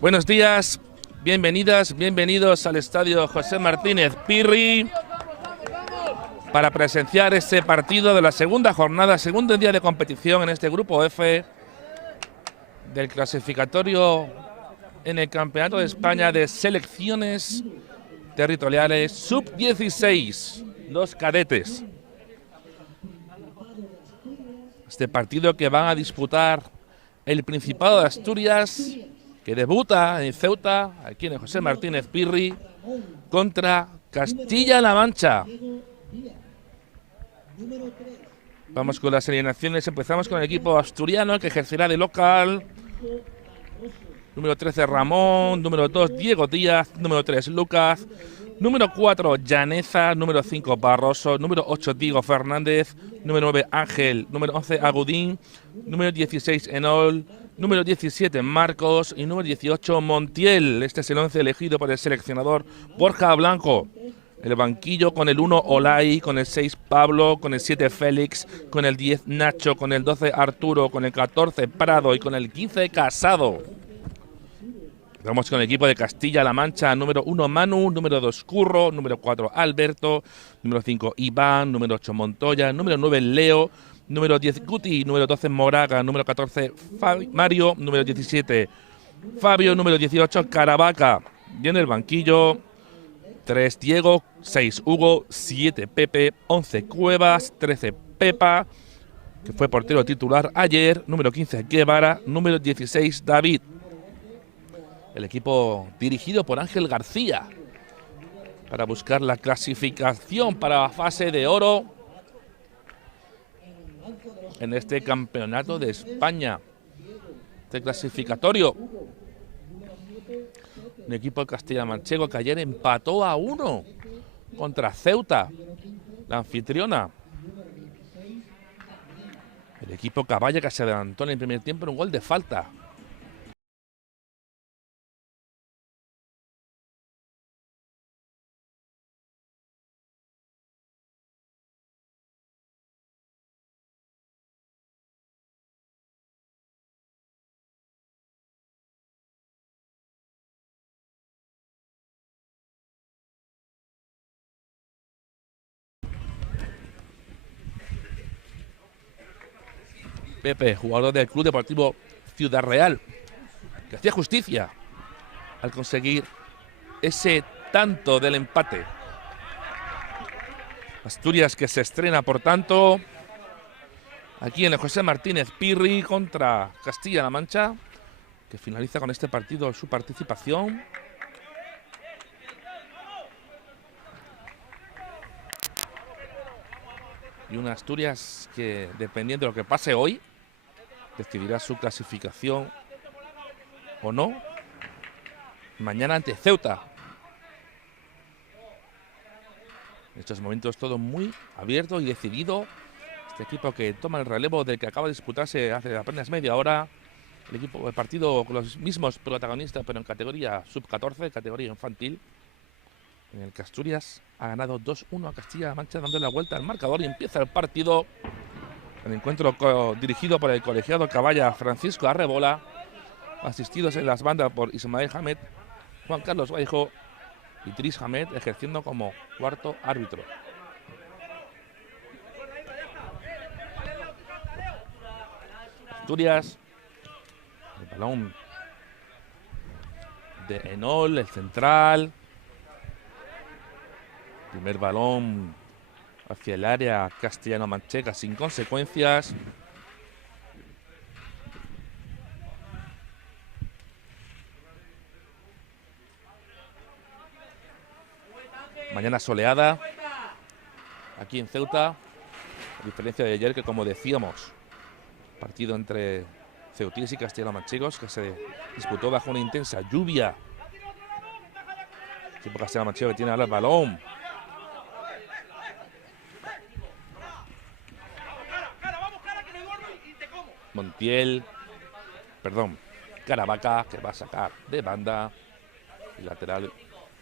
Buenos días, bienvenidas, bienvenidos al estadio José Martínez Pirri para presenciar este partido de la segunda jornada, segundo día de competición en este grupo F del clasificatorio en el Campeonato de España de Selecciones Territoriales Sub-16, los cadetes. Este partido que van a disputar el Principado de Asturias, que debuta en Ceuta, aquí en el José Martínez Pirri, contra Castilla-La Mancha. Vamos con las alineaciones, empezamos con el equipo asturiano que ejercerá de local. Número 13 Ramón, número 2 Diego Díaz, número 3 Lucas, número 4 Llaneza, número 5 Barroso, número 8 Diego Fernández, número 9 Ángel, número 11 Agudín, número 16 Enol, número 17 Marcos y número 18 Montiel. Este es el 11 elegido por el seleccionador Borja Blanco. El banquillo con el 1 Olay, con el 6 Pablo, con el 7 Félix, con el 10 Nacho, con el 12 Arturo, con el 14 Prado y con el 15 Casado. Vamos con el equipo de Castilla-La Mancha, número 1 Manu, número 2 Curro, número 4 Alberto, número 5 Iván, número 8 Montoya, número 9 Leo, número 10 Guti, número 12 Moraga, número 14 Mario, número 17 Fabio, número 18 Caravaca. Y en el banquillo 3 Diego, 6 Hugo, 7 Pepe, 11 Cuevas, 13 Pepa, que fue portero titular ayer, número 15 Guevara, número 16 David. El equipo dirigido por Ángel García para buscar la clasificación para la fase de oro en este campeonato de España, este clasificatorio. Un equipo de Castilla-Manchego que ayer empató a 1 contra Ceuta, la anfitriona. El equipo Caballa que se adelantó en el primer tiempo en un gol de falta. Pepe, jugador del Club Deportivo Ciudad Real, que hacía justicia al conseguir ese tanto del empate. Asturias que se estrena, por tanto, aquí en el José Martínez Pirri contra Castilla-La Mancha, que finaliza con este partido su participación. Y una Asturias que, dependiendo de lo que pase hoy, decidirá su clasificación o no mañana ante Ceuta. En estos momentos todo muy abierto y decidido. Este equipo que toma el relevo del que acaba de disputarse hace apenas media hora. El partido con los mismos protagonistas, pero en categoría sub-14, categoría infantil, en el que Asturias ha ganado 2-1 a Castilla-La Mancha, dando la vuelta al marcador, y empieza el partido. El encuentro dirigido por el colegiado Caballa Francisco Arrebola, asistidos en las bandas por Ismael Hamed, Juan Carlos Vallejo y Tris Hamed, ejerciendo como cuarto árbitro. Asturias, el balón de Enol, el central. Primer balón hacia el área castellano-manchega sin consecuencias. Mañana soleada aquí en Ceuta, a diferencia de ayer, que, como decíamos, partido entre ceutíes y castellano-manchegos que se disputó bajo una intensa lluvia. El equipo castellano-manchego que tiene ahora el balón. Montiel, perdón, Caravaca, que va a sacar de banda. el lateral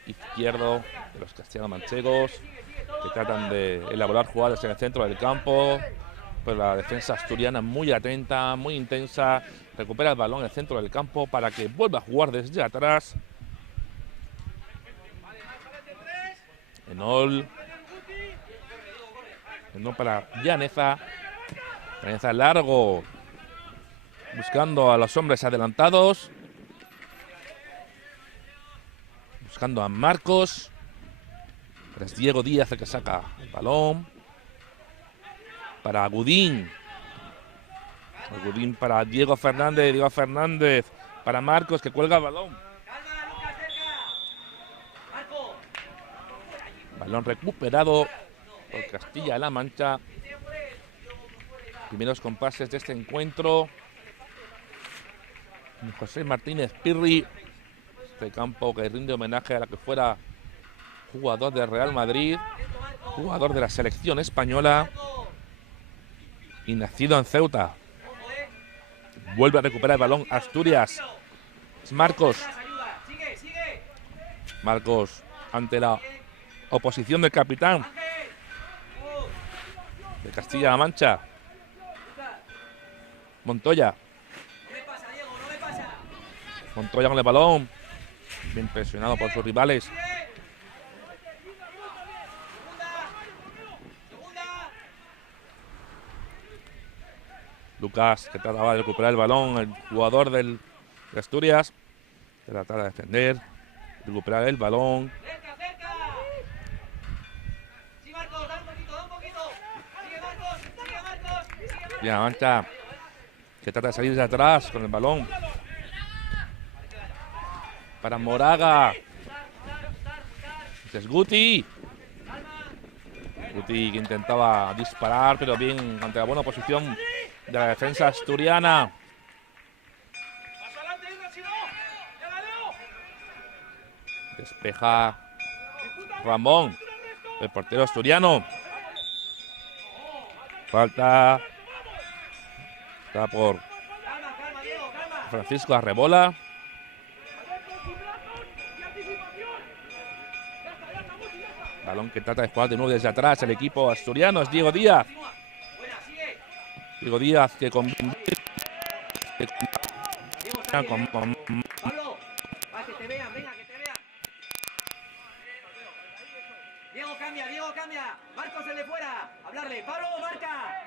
izquierdo de los castellano-manchegos, que tratan de elaborar jugadas en el centro del campo. Pues la defensa asturiana muy atenta, muy intensa, recupera el balón en el centro del campo para que vuelva a jugar desde atrás. Enol para Llaneza. Llaneza largo, buscando a los hombres adelantados. Buscando a Marcos. Es Diego Díaz el que saca el balón. Para Agudín. Agudín para Diego Fernández. Diego Fernández para Marcos, que cuelga el balón. Balón recuperado por Castilla-La Mancha. Primeros compases de este encuentro. José Martínez Pirri. Este campo que rinde homenaje a la que fuera jugador de Real Madrid, jugador de la selección española y nacido en Ceuta. Vuelve a recuperar el balón Asturias. Es Marcos. Marcos ante la oposición del capitán de Castilla-La Mancha. Montoya. Montoya con el balón. Bien presionado por sus rivales. Lucas, que trataba de recuperar el balón, el jugador de Asturias, que trataba de defender, recuperar el balón. Bien, Mancha, que trata de salir de atrás con el balón. Para Moraga. Es Guti. Guti que intentaba disparar, pero bien ante la buena posición de la defensa asturiana. Despeja Ramón, el portero asturiano. Falta. Está por Francisco Arrebola. Balón que trata de jugar de nuevo desde atrás el equipo asturiano. Es Diego Díaz. Diego Díaz que con Pablo, va, que te vean, venga, que te vean. Diego cambia. Marcos el de fuera. Hablarle. Pablo, marca.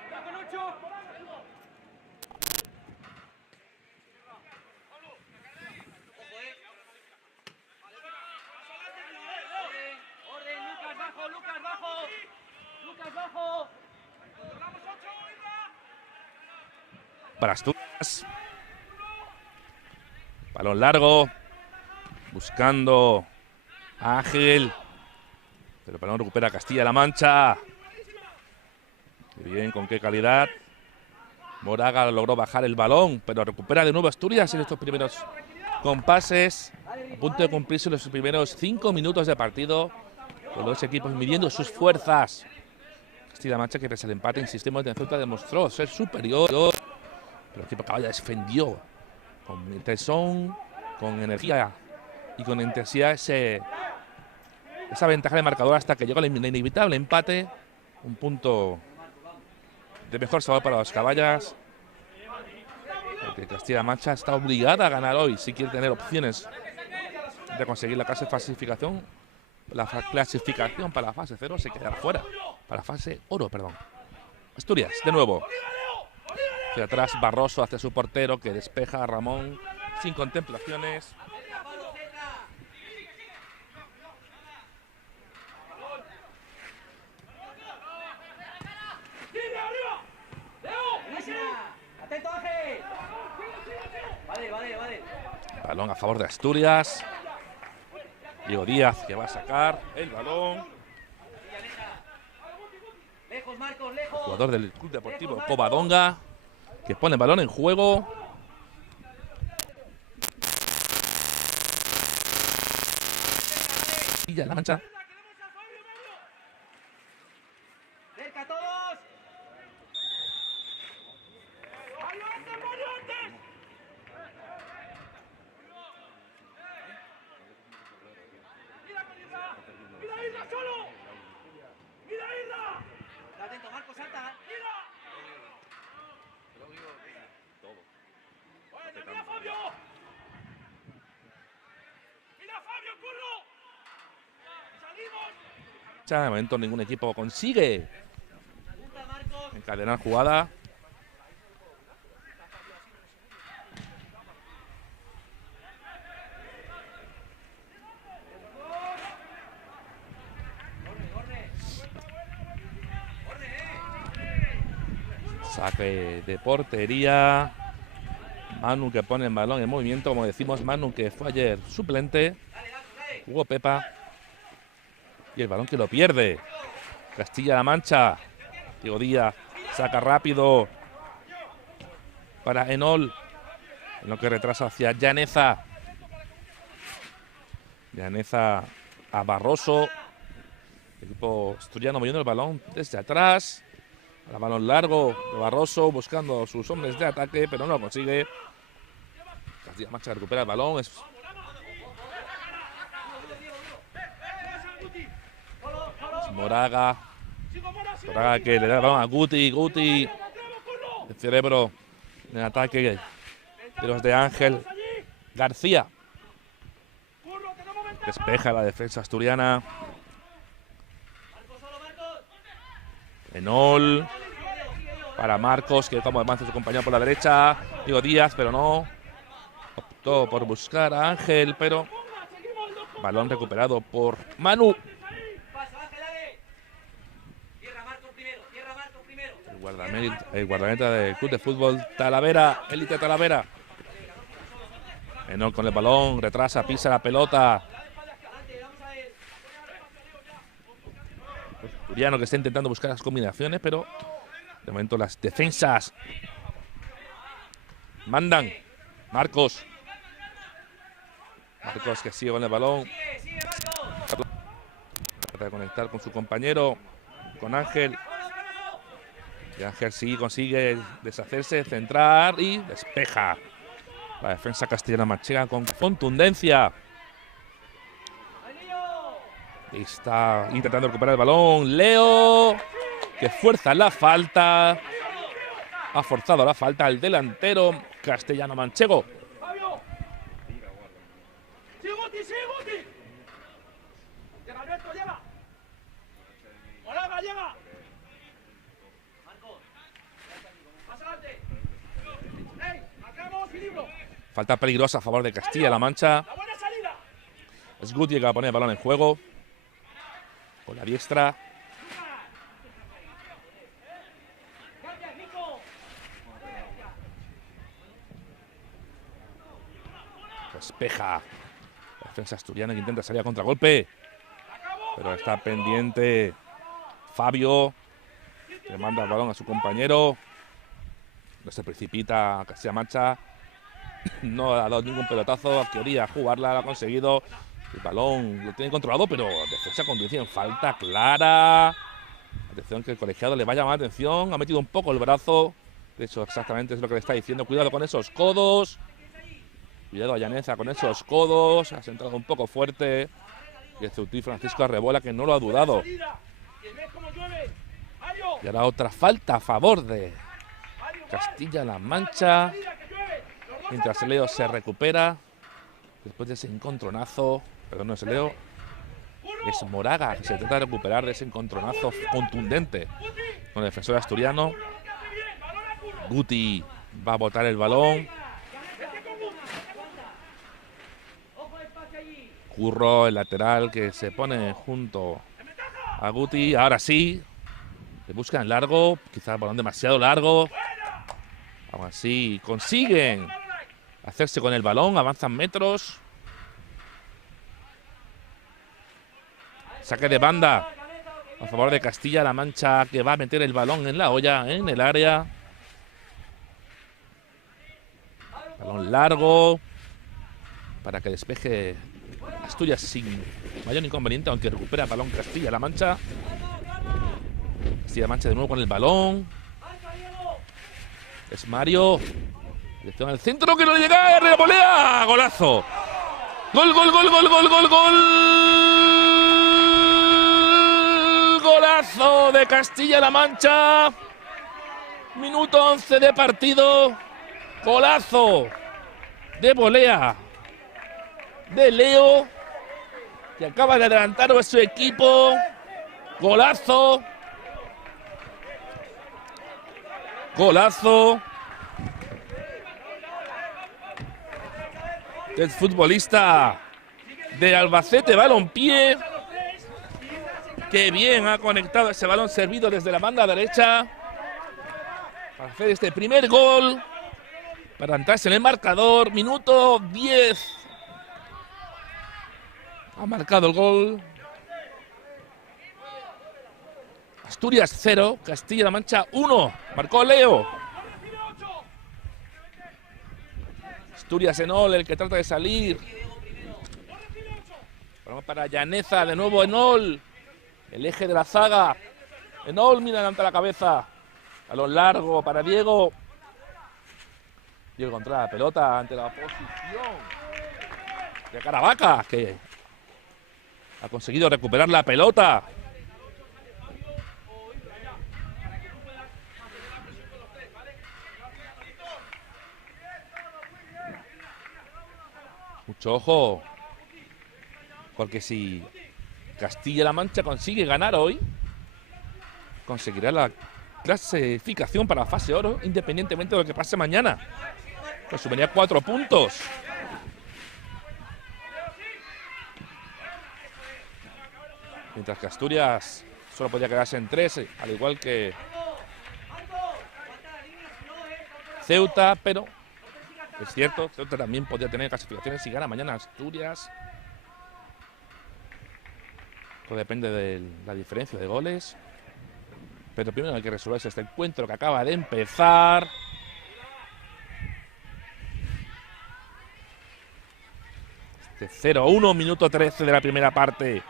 Orden, Lucas bajo. para Asturias. Balón largo. Buscando a Ángel. Pero el balón recupera Castilla-La Mancha. Qué bien, con qué calidad. Moraga logró bajar el balón, pero recupera de nuevo Asturias en estos primeros compases. A punto de cumplirse los primeros 5 minutos de partido. Los dos equipos midiendo sus fuerzas. Castilla-La Mancha, que tras el empate, insistimos, de Ceuta demostró ser superior. Pero el equipo Caballa defendió con tesón, con energía y con intensidad esa ventaja de marcador hasta que llegó el inevitable empate. Un punto de mejor sabor para los caballas. Porque Castilla-La Mancha está obligada a ganar hoy si quiere tener opciones de conseguir la clasificación. La clasificación para la fase 0 se quedará fuera. Para la fase oro, perdón. Asturias, de nuevo. Hacia atrás Barroso hacia su portero que despeja a Ramón sin contemplaciones. Atento, Ángel. Vale. Balón a favor de Asturias. Diego Díaz que va a sacar el balón. Lejos, Marcos, lejos. Jugador del Club Deportivo Covadonga que pone el balón en juego. Castilla-La Mancha. Cerca todos. Marcos, salta. De momento ningún equipo consigue encadenar jugada. Saque de portería. Manu que pone el balón en movimiento, como decimos, Manu que fue ayer suplente. Jugó Pepa. Y el balón que lo pierde. Castilla-La Mancha. Diego Díaz saca rápido para Enol. En lo que retrasa hacia Llaneza. Llaneza a Barroso. El equipo asturiano moviendo el balón desde atrás. El balón largo de Barroso buscando a sus hombres de ataque, pero no lo consigue. Castilla-La Mancha recupera el balón. Moraga que le da el balón a Guti. El cerebro en el ataque de los de Ángel García. Despeja la defensa asturiana. Enol para Marcos, que como avanza su compañero por la derecha. Diego Díaz, pero no. Optó por buscar a Ángel, pero balón recuperado por Manu. El guardameta del Club de Fútbol Talavera, Élite Talavera. Enol con el balón, retrasa, pisa la pelota. Asturiano que está intentando buscar las combinaciones, pero de momento las defensas mandan. Marcos que sigue con el balón. Trata de conectar con su compañero, con Ángel. Y Ángel sí consigue deshacerse, centrar y despeja. La defensa castellana-manchega con contundencia. Y está intentando recuperar el balón. Leo, que fuerza la falta. Ha forzado la falta el delantero castellano-manchego. Falta peligrosa a favor de Castilla-La Mancha. Es Guti que va a poner el balón en juego. Con la diestra. Despeja. La defensa asturiana que intenta salir a contragolpe. Pero está pendiente Fabio. Le manda el balón a su compañero. No se precipita Castilla-La Mancha. No ha dado ningún pelotazo. Quería jugarla, lo ha conseguido. El balón lo tiene controlado, pero defensa con conducción. Falta clara. Atención que el colegiado le va a llamar la atención. Ha metido un poco el brazo. De hecho, exactamente es lo que le está diciendo. Cuidado con esos codos. Cuidado a Llaneza con esos codos. Ha sentado un poco fuerte. Y el Ceutí Francisco Arrebola, que no lo ha dudado. Y ahora otra falta a favor de Castilla-La Mancha. Mientras Leo se recupera. Después de ese encontronazo. Perdón, no es Leo. Es Moraga, que se trata de recuperar de ese encontronazo contundente con el defensor asturiano. Guti va a botar el balón. Curro, el lateral, que se pone junto a Guti. Ahora sí. Le buscan largo. Quizá el balón demasiado largo. Aún así consiguen hacerse con el balón. Avanzan metros. Saque de banda a favor de Castilla-La Mancha, que va a meter el balón en la olla, en el área. Balón largo para que despeje Asturias sin mayor inconveniente, aunque recupera el balón Castilla-La Mancha. Castilla-La Mancha de nuevo con el balón. Es Mario. Dirección al centro, que no le llega. ¡Repolea! ¡Golazo! ¡Gol, gol, gol, gol, gol, gol, gol! ¡Golazo Golazo de Castilla-La Mancha. Minuto 11 de partido. Golazo de volea de Leo, que acaba de adelantar a su equipo. Golazo. Golazo del futbolista de Albacete Balompié. Qué bien ha conectado ese balón servido desde la banda derecha para hacer este primer gol, para entrarse en el marcador. Minuto 10. Ha marcado el gol. Asturias 0, Castilla-La Mancha 1. Marcó Leo. Asturias Enol, el que trata de salir. Vamos para Llaneza, de nuevo Enol. El eje de la zaga. Enol mira delante la cabeza. A lo largo para Diego. Diego contra la pelota ante la oposición de Caravaca, que ha conseguido recuperar la pelota. Mucho ojo, porque si Castilla-La Mancha consigue ganar hoy, conseguirá la clasificación para la fase oro, independientemente de lo que pase mañana. Pues subiría 4 puntos. Mientras que Asturias solo podía quedarse en 3, al igual que Ceuta, pero es cierto, Ceuta también podría tener clasificaciones si gana mañana Asturias. Todo depende de la diferencia de goles. Pero primero hay que resolverse este encuentro que acaba de empezar. Este 0-1, minuto 13 de la primera parte.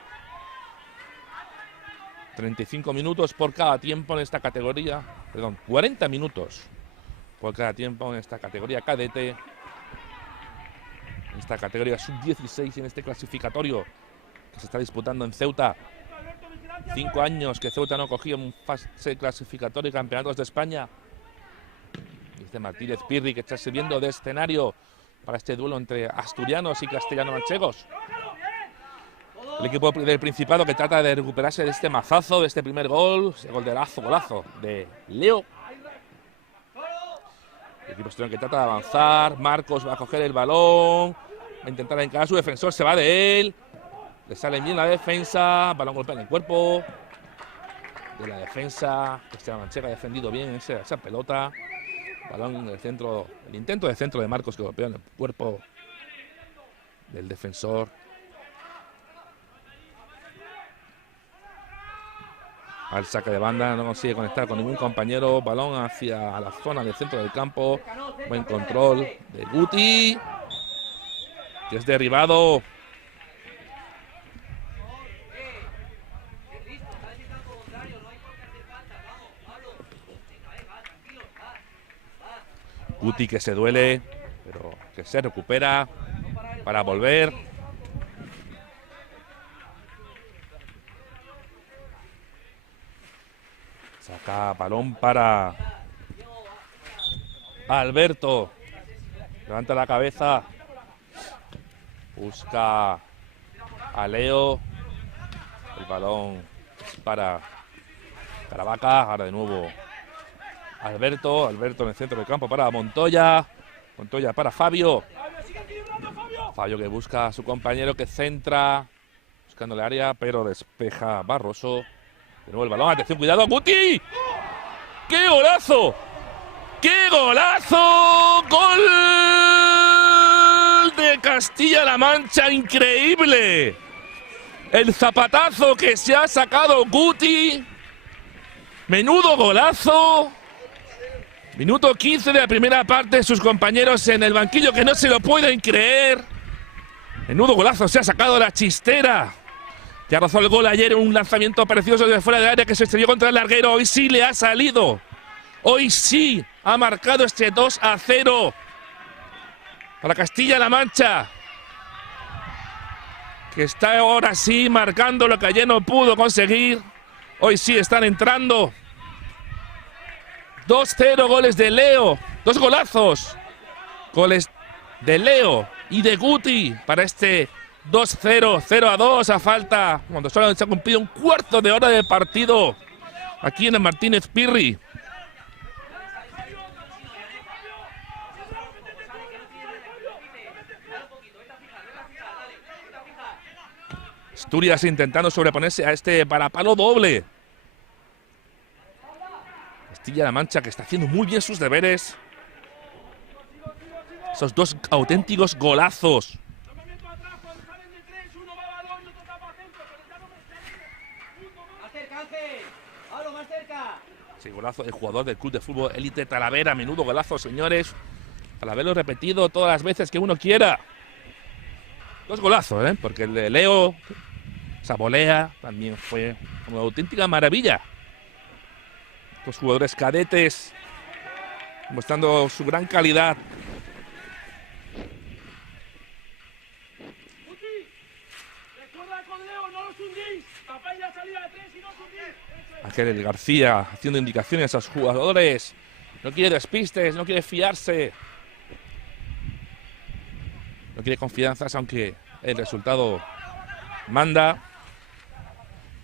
35 minutos por cada tiempo en esta categoría. Perdón, 40 minutos por cada tiempo en esta categoría cadete. En esta categoría sub-16 en este clasificatorio que se está disputando en Ceuta. 5 años que Ceuta no cogía un fase clasificatorio y campeonatos de España. Este Martínez Pirri que está sirviendo de escenario para este duelo entre asturianos y castellano-manchegos. El equipo del Principado que trata de recuperarse de este mazazo, de este primer gol, ese golazo de Leo. El equipo asturiano que trata de avanzar. Marcos va a coger el balón, va a intentar encarar a su defensor, se va de él. Le sale bien la defensa, balón golpea en el cuerpo de la defensa. Esteban Manchega ha defendido bien esa pelota. Balón en el centro, el intento de centro de Marcos que golpea en el cuerpo del defensor. Al saque de banda, no consigue conectar con ningún compañero. Balón hacia la zona del centro del campo. Buen control de Guti, que es derribado. Guti que se duele, pero que se recupera para volver. Saca balón para Alberto. Levanta la cabeza. Busca a Leo. El balón es para Caravaca. Ahora de nuevo Alberto en el centro del campo para Montoya. Montoya para Fabio. Fabio que busca a su compañero que centra, buscando el área, pero despeja Barroso. De nuevo el balón, atención, cuidado, Guti. ¡Qué golazo! ¡Qué golazo! ¡Gol de Castilla-La Mancha! ¡Increíble! El zapatazo que se ha sacado Guti. Menudo golazo. Minuto 15 de la primera parte, sus compañeros en el banquillo que no se lo pueden creer. Menudo golazo, se ha sacado la chistera. Ya rozó el gol ayer en un lanzamiento precioso desde fuera del área que se estrelló contra el larguero. Hoy sí le ha salido. Hoy sí ha marcado este 2-0 para Castilla-La Mancha, que está ahora sí marcando lo que ayer no pudo conseguir. Hoy sí están entrando. 2-0, goles de Leo. 2 golazos. Goles de Leo y de Guti para este 2-0, 0-2 a falta, cuando solo se ha cumplido un cuarto de hora de partido aquí en el Martínez Pirri. Asturias intentando sobreponerse a este varapalo doble. Castilla-La Mancha, que está haciendo muy bien sus deberes. Esos 2 auténticos golazos. Sí, golazo del jugador del Club de Fútbol Élite Talavera. Menudo golazo, señores. Al haberlo repetido todas las veces que uno quiera. 2 golazos, ¿eh? Porque el de Leo, esa volea, también fue una auténtica maravilla. Los jugadores cadetes mostrando su gran calidad. Ángel García haciendo indicaciones a los jugadores. No quiere despistes, no quiere fiarse. No quiere confianzas, aunque el resultado manda.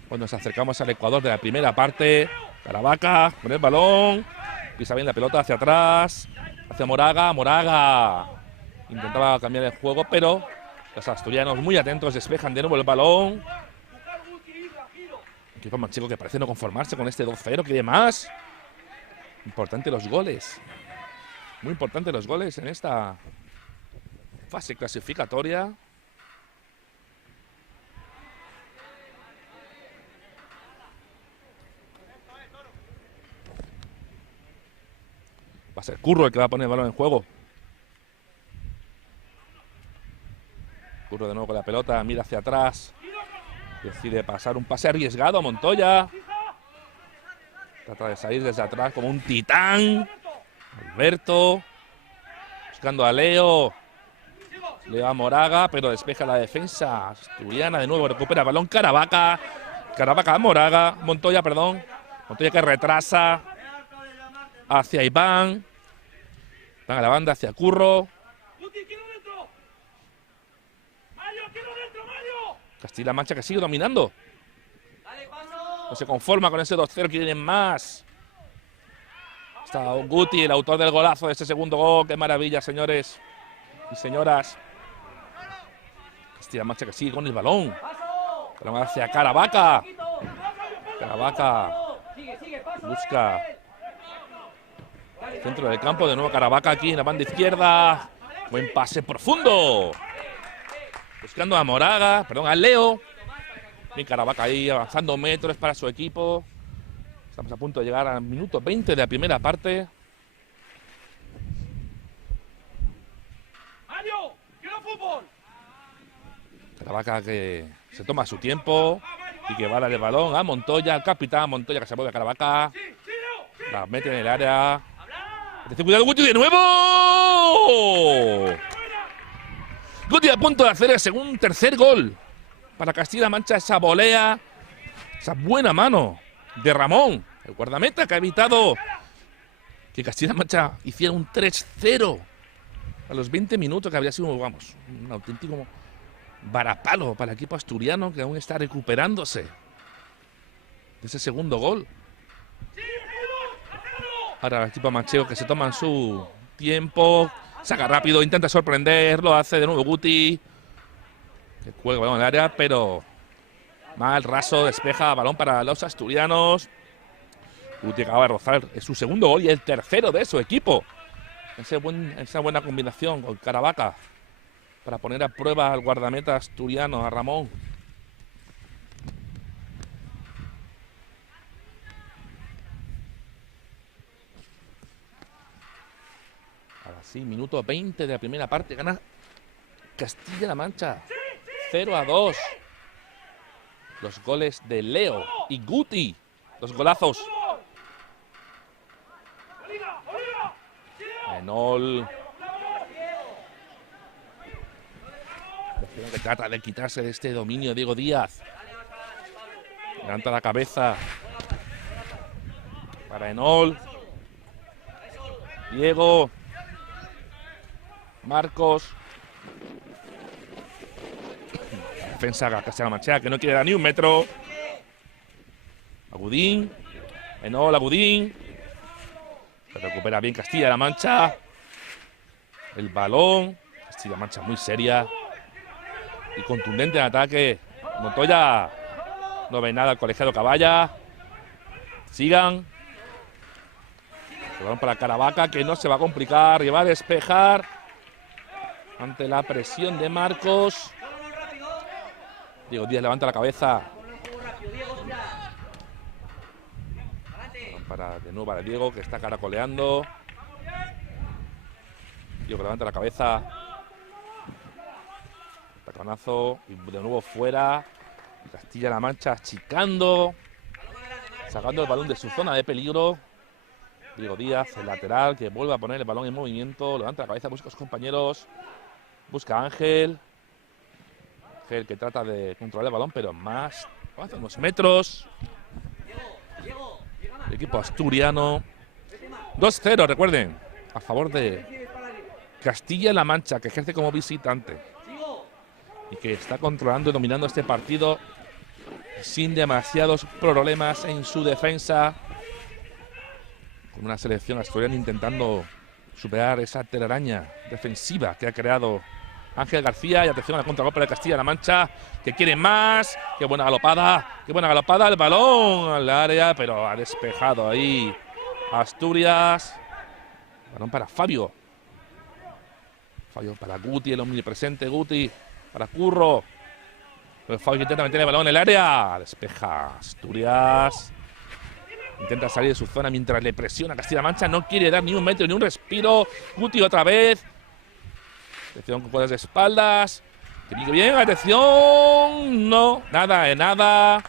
Pues nos acercamos al Ecuador de la primera parte. Caravaca con el balón. Pisa bien la pelota hacia atrás. Hacia Moraga. Moraga intentaba cambiar el juego, pero los asturianos muy atentos despejan de nuevo el balón. Equipo manchego que parece no conformarse con este 2-0, quiere más. Importante los goles. Muy importante los goles en esta fase clasificatoria. Va a ser Curro el que va a poner el balón en juego. Curro de nuevo con la pelota, mira hacia atrás. Decide pasar un pase arriesgado a Montoya. Trata de salir desde atrás como un titán. Alberto. Buscando a Leo. Le va a Moraga, pero despeja la defensa asturiana. De nuevo recupera el balón Caravaca. Caravaca a Moraga. Montoya, perdón. Montoya que retrasa. Hacia Iván. Van a la banda hacia Curro. Castilla-La Mancha que sigue dominando. No se conforma con ese 2-0, quieren más. Está Guti, el autor del golazo de este segundo gol. Qué maravilla, señores y señoras. Castilla-La Mancha que sigue con el balón. Balón hacia Caravaca. Caravaca busca el centro del campo. De nuevo Caravaca aquí en la banda izquierda. Buen pase profundo. Buscando a Moraga, perdón, a Leo. Bien Caravaca ahí avanzando metros para su equipo. Estamos a punto de llegar al minuto 20 de la primera parte. Caravaca que se toma su tiempo y que va a dar el balón a Montoya, al capitán Montoya que se mueve a Caravaca. La mete en el área. Cuidado, Guti de nuevo. Guti a punto de hacer el tercer gol para Castilla-La Mancha. Esa volea, esa buena mano de Ramón, el guardameta, que ha evitado que Castilla-La Mancha hiciera un 3-0 a los 20 minutos, que habría sido, vamos, un auténtico varapalo para el equipo asturiano, que aún está recuperándose de ese segundo gol. Ahora el equipo manchego que se toman su tiempo. Saca rápido, intenta sorprender, lo hace de nuevo Guti. Que juega el balón en el área, pero mal, raso, despeja, balón para los asturianos. Guti acaba de rozar su segundo gol y el tercero de su equipo. Esa buena combinación con Caravaca para poner a prueba al guardameta asturiano, a Ramón. Sí, minuto 20 de la primera parte. Gana Castilla-La Mancha 0-2. Los goles de Leo y Guti. Los golazos. Menol. Que trata de quitarse de este dominio Diego Díaz. Levanta la cabeza. Para Enol. Diego. Marcos. Defensa Castilla-La Mancha, que no quiere dar ni un metro. Agudín. Enol, Agudín. Se recupera bien Castilla-La Mancha. El balón. Castilla-La Mancha muy seria y contundente en ataque. Montoya. No ve nada el colegiado Caballa. Sigan. El balón para Caravaca, que no se va a complicar. Y va a despejar ante la presión de Marcos. Diego Díaz levanta la cabeza. De nuevo para Diego, que está caracoleando. Diego levanta la cabeza. Taconazo. Y de nuevo fuera. Castilla-La Mancha achicando. Sacando el balón de su zona de peligro. Diego Díaz, el lateral, que vuelve a poner el balón en movimiento. Levanta la cabeza, busca a sus compañeros. Busca a Ángel. Ángel que trata de controlar el balón, pero más. Hace unos metros. El equipo asturiano. 2-0, recuerden. A favor de Castilla-La Mancha, que ejerce como visitante. Y que está controlando y dominando este partido sin demasiados problemas en su defensa. Con una selección asturiana intentando superar esa telaraña defensiva que ha creado Ángel García. Y atención al contragolpe de Castilla-La Mancha, que quiere más. Qué buena galopada, qué buena galopada. El balón al área, pero ha despejado ahí Asturias. Balón para Fabio. Fabio para Guti, el omnipresente Guti. Para Curro. Pero Fabio intenta meter el balón en el área. Despeja Asturias. Intenta salir de su zona mientras le presiona Castilla-La Mancha. No quiere dar ni un metro ni un respiro. Guti otra vez. Atención con cuerdas de espaldas. Que bien, atención. No, nada de nada.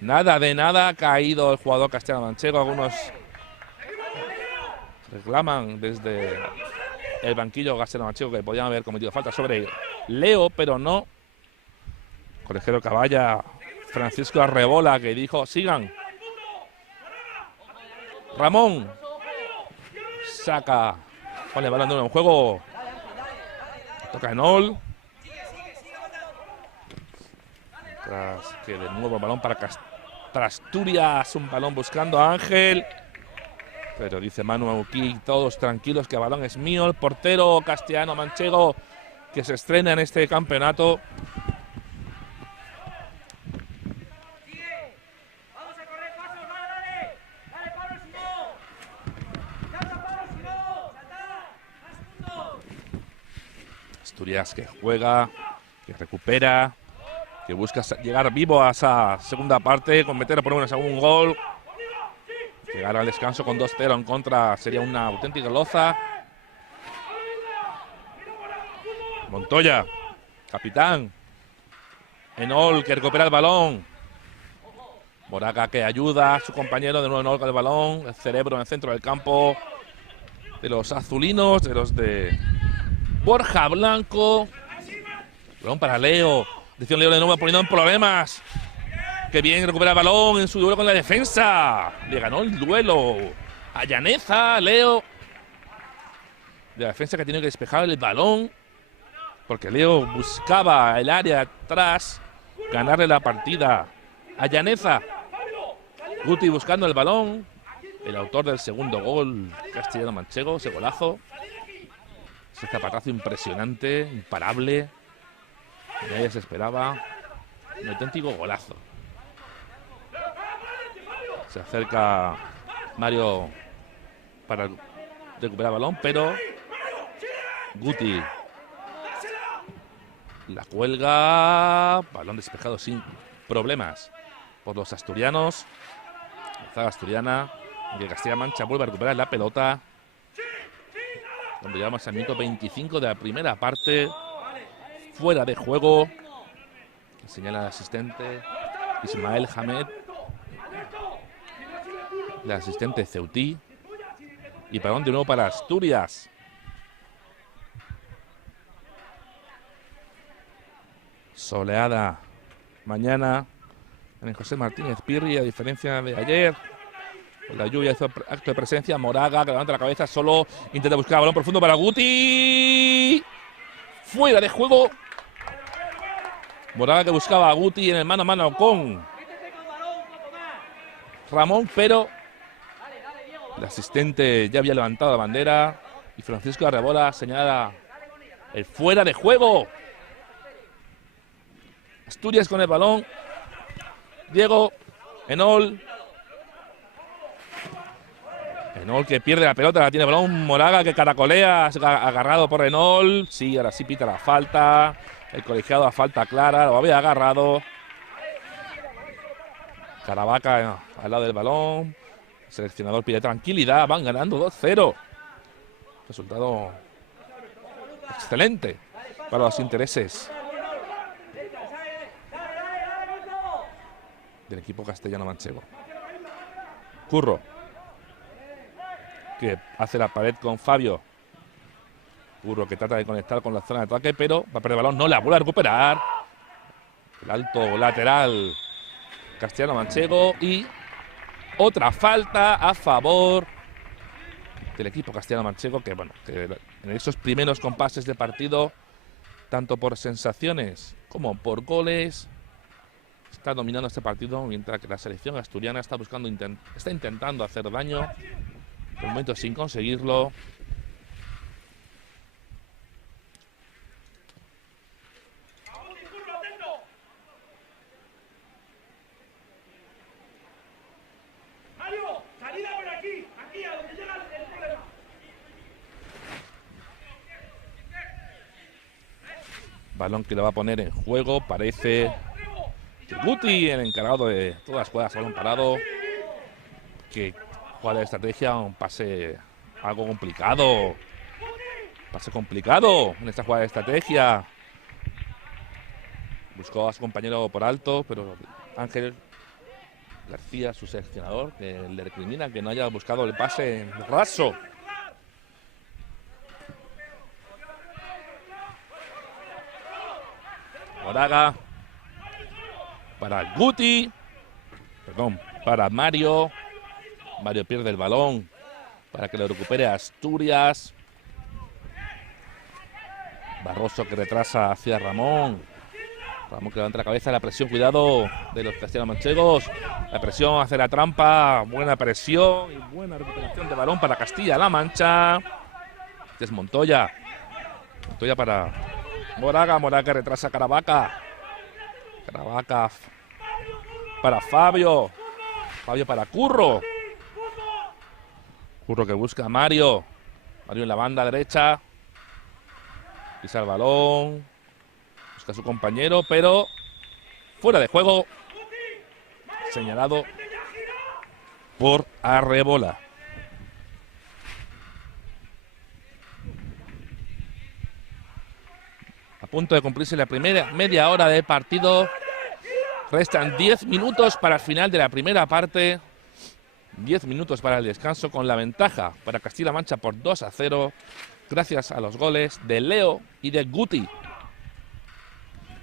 Nada de nada. Ha caído el jugador Castilla-La-Manchego. Algunos reclaman desde el banquillo Castilla-La-Manchego que podían haber cometido falta sobre Leo, pero no. Colegiero Caballa, Francisco Arrebola, que dijo: sigan. Ramón saca, pone el balón de nuevo en juego. Toca Enol. Tras que de nuevo el balón para Asturias. Un balón buscando a Ángel. Pero dice Manu Auquí, todos tranquilos, que el balón es mío. El portero castellano manchego que se estrena en este campeonato. Asturias que juega, que recupera, que busca llegar vivo a esa segunda parte, con meter por menos algún gol. Llegar al descanso con 2-0 en contra sería una auténtica loza. Montoya, capitán. Enol que recupera el balón. Moraga que ayuda a su compañero, de nuevo Enol con el balón. El cerebro en el centro del campo de los azulinos, de los de Borja Blanco. Balón para Leo. Atención, Leo de nuevo poniendo en problemas. Que bien recupera el balón en su duelo con la defensa. Le ganó el duelo a Llaneza, Leo. De la defensa que tiene que despejar el balón. Porque Leo buscaba el área atrás. Ganarle la partida a Llaneza. Guti buscando el balón. El autor del segundo gol castellano-manchego, ese golazo. Ese zapatazo impresionante, imparable. Nadie se esperaba. Un auténtico golazo. Se acerca Mario para recuperar el balón, pero Guti la cuelga. Balón despejado sin problemas por los asturianos. La zaga asturiana. Y el Castilla-La Mancha vuelve a recuperar la pelota. Donde llegamos al minuto 25 de la primera parte. Fuera de juego. Señala el asistente Ismael Hamed. El asistente Ceutí. Y balón de nuevo para Asturias. Soleada mañana en el José Martínez Pirri, a diferencia de ayer. La lluvia hizo acto de presencia. Moraga, que levanta la cabeza solo. Intenta buscar el balón profundo para Guti. Fuera de juego. Moraga que buscaba a Guti en el mano a mano con Ramón, pero el asistente ya había levantado la bandera. Y Francisco Arrebola señala el fuera de juego. Asturias con el balón. Diego Enol. Enol que pierde la pelota, la tiene el balón. Moraga que caracolea, agarrado por Enol. Sí, ahora sí pita la falta. El colegiado a falta clara, lo había agarrado. Caravaca al lado del balón. El seleccionador pide tranquilidad, van ganando 2-0. Resultado excelente para los intereses del equipo castellano-manchego. Curro, que hace la pared con Fabio. Curro que trata de conectar con la zona de ataque, pero va a perder el balón, no la vuelve a recuperar. El alto lateral castellano-manchego y otra falta a favor del equipo castellano-manchego, que bueno, que en esos primeros compases de partido, tanto por sensaciones como por goles, está dominando este partido, mientras que la selección asturiana está buscando, está intentando hacer daño, de momento sin conseguirlo. Balón que lo va a poner en juego, parece Guti, el encargado de todas las jugadas a balón parado. Que juega de estrategia, un pase algo complicado. Pase complicado en esta jugada de estrategia. Buscó a su compañero por alto, pero Ángel García, su seleccionador, que le recrimina que no haya buscado el pase en raso. Moraga para Guti, perdón, para Mario. Mario pierde el balón para que lo recupere Asturias. Barroso que retrasa hacia Ramón. Ramón que levanta la cabeza, la presión, cuidado de los castellanos-manchegos. La presión hace la trampa, buena presión y buena recuperación de balón para Castilla-La Mancha. Este es Montoya. Montoya para Moraga, Moraga retrasa a Caravaca. Caravaca para Fabio. Fabio para Curro. Curro que busca a Mario. Mario en la banda derecha. Pisa el balón. Busca a su compañero, pero fuera de juego. Señalado por Arrebola. A punto de cumplirse la primera media hora de partido. Restan 10 minutos para el final de la primera parte. 10 minutos para el descanso, con la ventaja para Castilla-La Mancha por 2-0. Gracias a los goles de Leo y de Guti.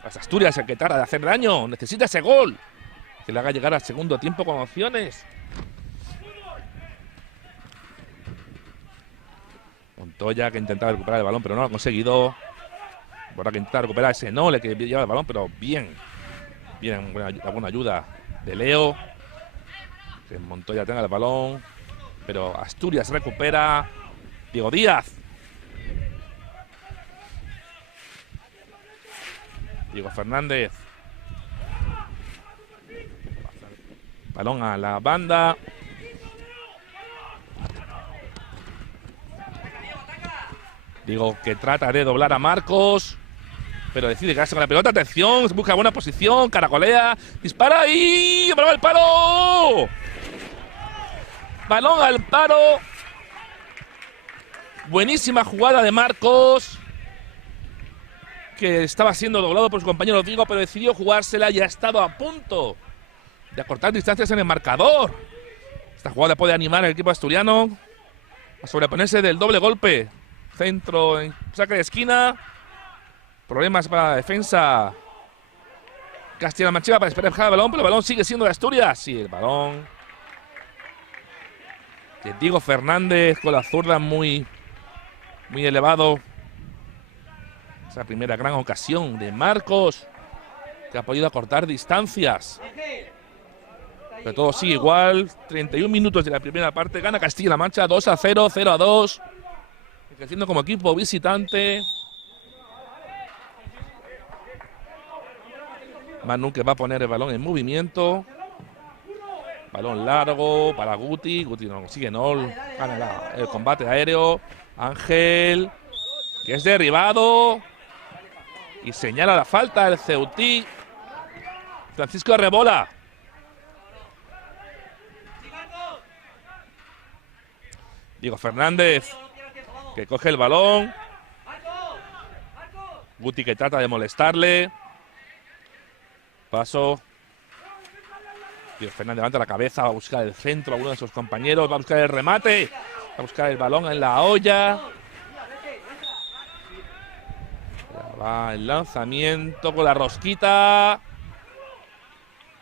Las Asturias, el que trata de hacer daño, necesita ese gol que le haga llegar al segundo tiempo con opciones. Montoya que intentaba recuperar el balón, pero no lo ha conseguido. Ahora que intenta recuperar ese Nole que lleva el balón, pero bien. Bien, buena ayuda de Leo. Que Montoya tenga el balón. Pero Asturias recupera. Diego Díaz. Diego Fernández. Balón a la banda. Diego que trata de doblar a Marcos, pero decide quedarse con la pelota. Atención, busca buena posición, caracolea, dispara y balón al palo. Balón al palo. Buenísima jugada de Marcos, que estaba siendo doblado por su compañero Diego, pero decidió jugársela y ha estado a punto de acortar distancias en el marcador. Esta jugada puede animar al equipo asturiano a sobreponerse del doble golpe. Centro en saque de esquina. Problemas para la defensa Castilla-La Manchega para despejar el balón, pero el balón sigue siendo de Asturias. Sí, el balón de Diego Fernández con la zurda muy elevado. Esa primera gran ocasión de Marcos, que ha podido acortar distancias. Pero todo sigue igual. 31 minutos de la primera parte. Gana Castilla-La Mancha 2-0, 0-2. Creciendo como equipo visitante. Manu que va a poner el balón en movimiento. Balón largo para Guti. Guti no consigue, no gana el combate aéreo. Ángel, que es derribado. Y señala la falta el Ceutí. Francisco Arrebola. Diego Fernández, que coge el balón. Guti que trata de molestarle. Paso. Diego Fernández levanta la cabeza, va a buscar el centro a uno de sus compañeros, va a buscar el remate, va a buscar el balón en la olla. Ya va el lanzamiento con la rosquita.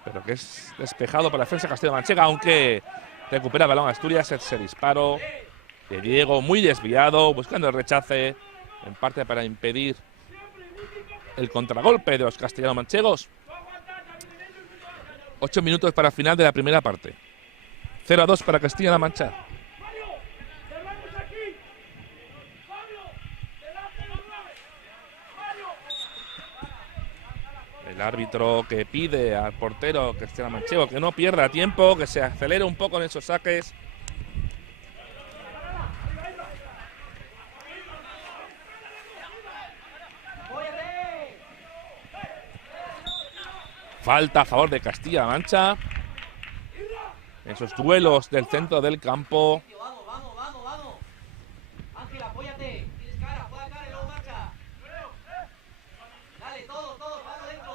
Pero que es despejado por la defensa Castilla-Manchega, aunque recupera el balón Asturias. Ese disparo de Diego, muy desviado, buscando el rechace, en parte para impedir el contragolpe de los castellano-manchegos. 8 minutos para el final de la primera parte. 0-2 para Castilla-La Mancha. El árbitro que pide al portero castellano-manchego que no pierda tiempo, que se acelere un poco en esos saques. Falta a favor de Castilla-La Mancha. Esos duelos del centro del campo. Vamos. Ángel, apóyate. Tienes cara, juega cara y luego marcha. Dale, todo, Pablo dentro.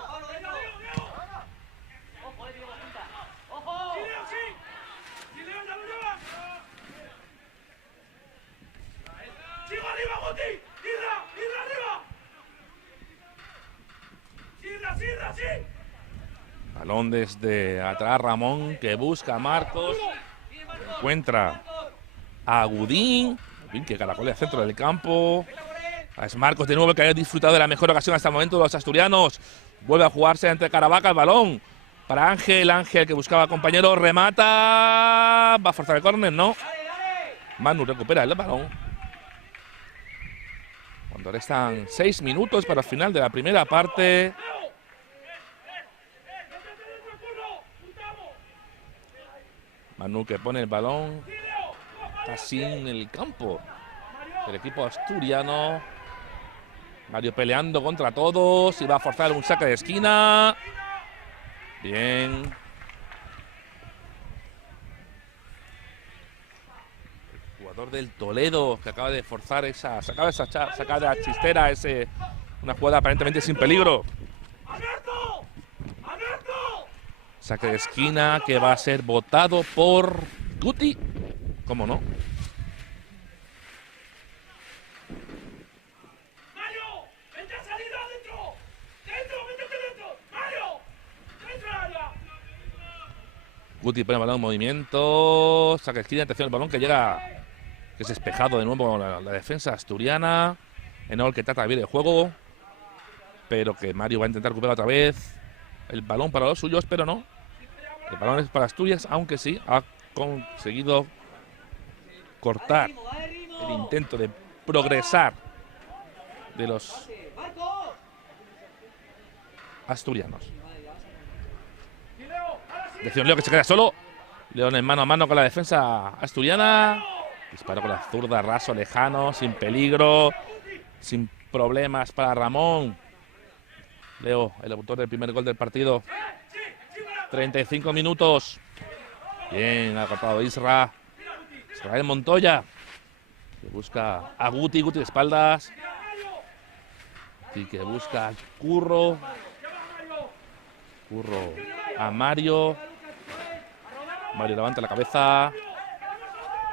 Ojo, Diego, la punta. ¡Ojo! ¡Sigo arriba, Guti! ¡Irra arriba! ¡Sí! Balón desde atrás Ramón, que busca a Marcos. Encuentra a Gudín. Que caracolea al centro del campo. Es Marcos de nuevo, que ha disfrutado de la mejor ocasión hasta el momento de los asturianos. Vuelve a jugarse entre Caravaca el balón. Para Ángel, que buscaba compañero, remata. Va a forzar el córner, ¿no? Manu recupera el balón. Cuando restan 6 minutos para el final de la primera parte. Manu que pone el balón casi en el campo del equipo asturiano. Mario peleando contra todos y va a forzar un saque de esquina. Bien. El jugador del Toledo que acaba de forzar esa, sacar de la chistera una jugada aparentemente sin peligro. Saque de esquina que va a ser votado por Guti. ¿Cómo no? ¡Mario! ¡Vente a salir adentro! ¡Métete dentro! ¡Mario! ¡Dentro del área! Guti pone el balón en movimiento. Saque de esquina, atención el balón que llega, que es despejado de nuevo la defensa asturiana. Enol que trata de abrir el juego, pero que Mario va a intentar recuperar otra vez el balón para los suyos, pero no. El balón es para Asturias, aunque sí ha conseguido cortar el intento de progresar de los asturianos. Decisión Leo que se queda solo. León en mano a mano con la defensa asturiana. Disparo con la zurda, raso, lejano, sin peligro, sin problemas para Ramón. Leo, el autor del primer gol del partido. 35 minutos. Bien, ha cortado Israel Montoya. Que busca a Guti de espaldas. Y que busca a Curro a Mario. Mario levanta la cabeza.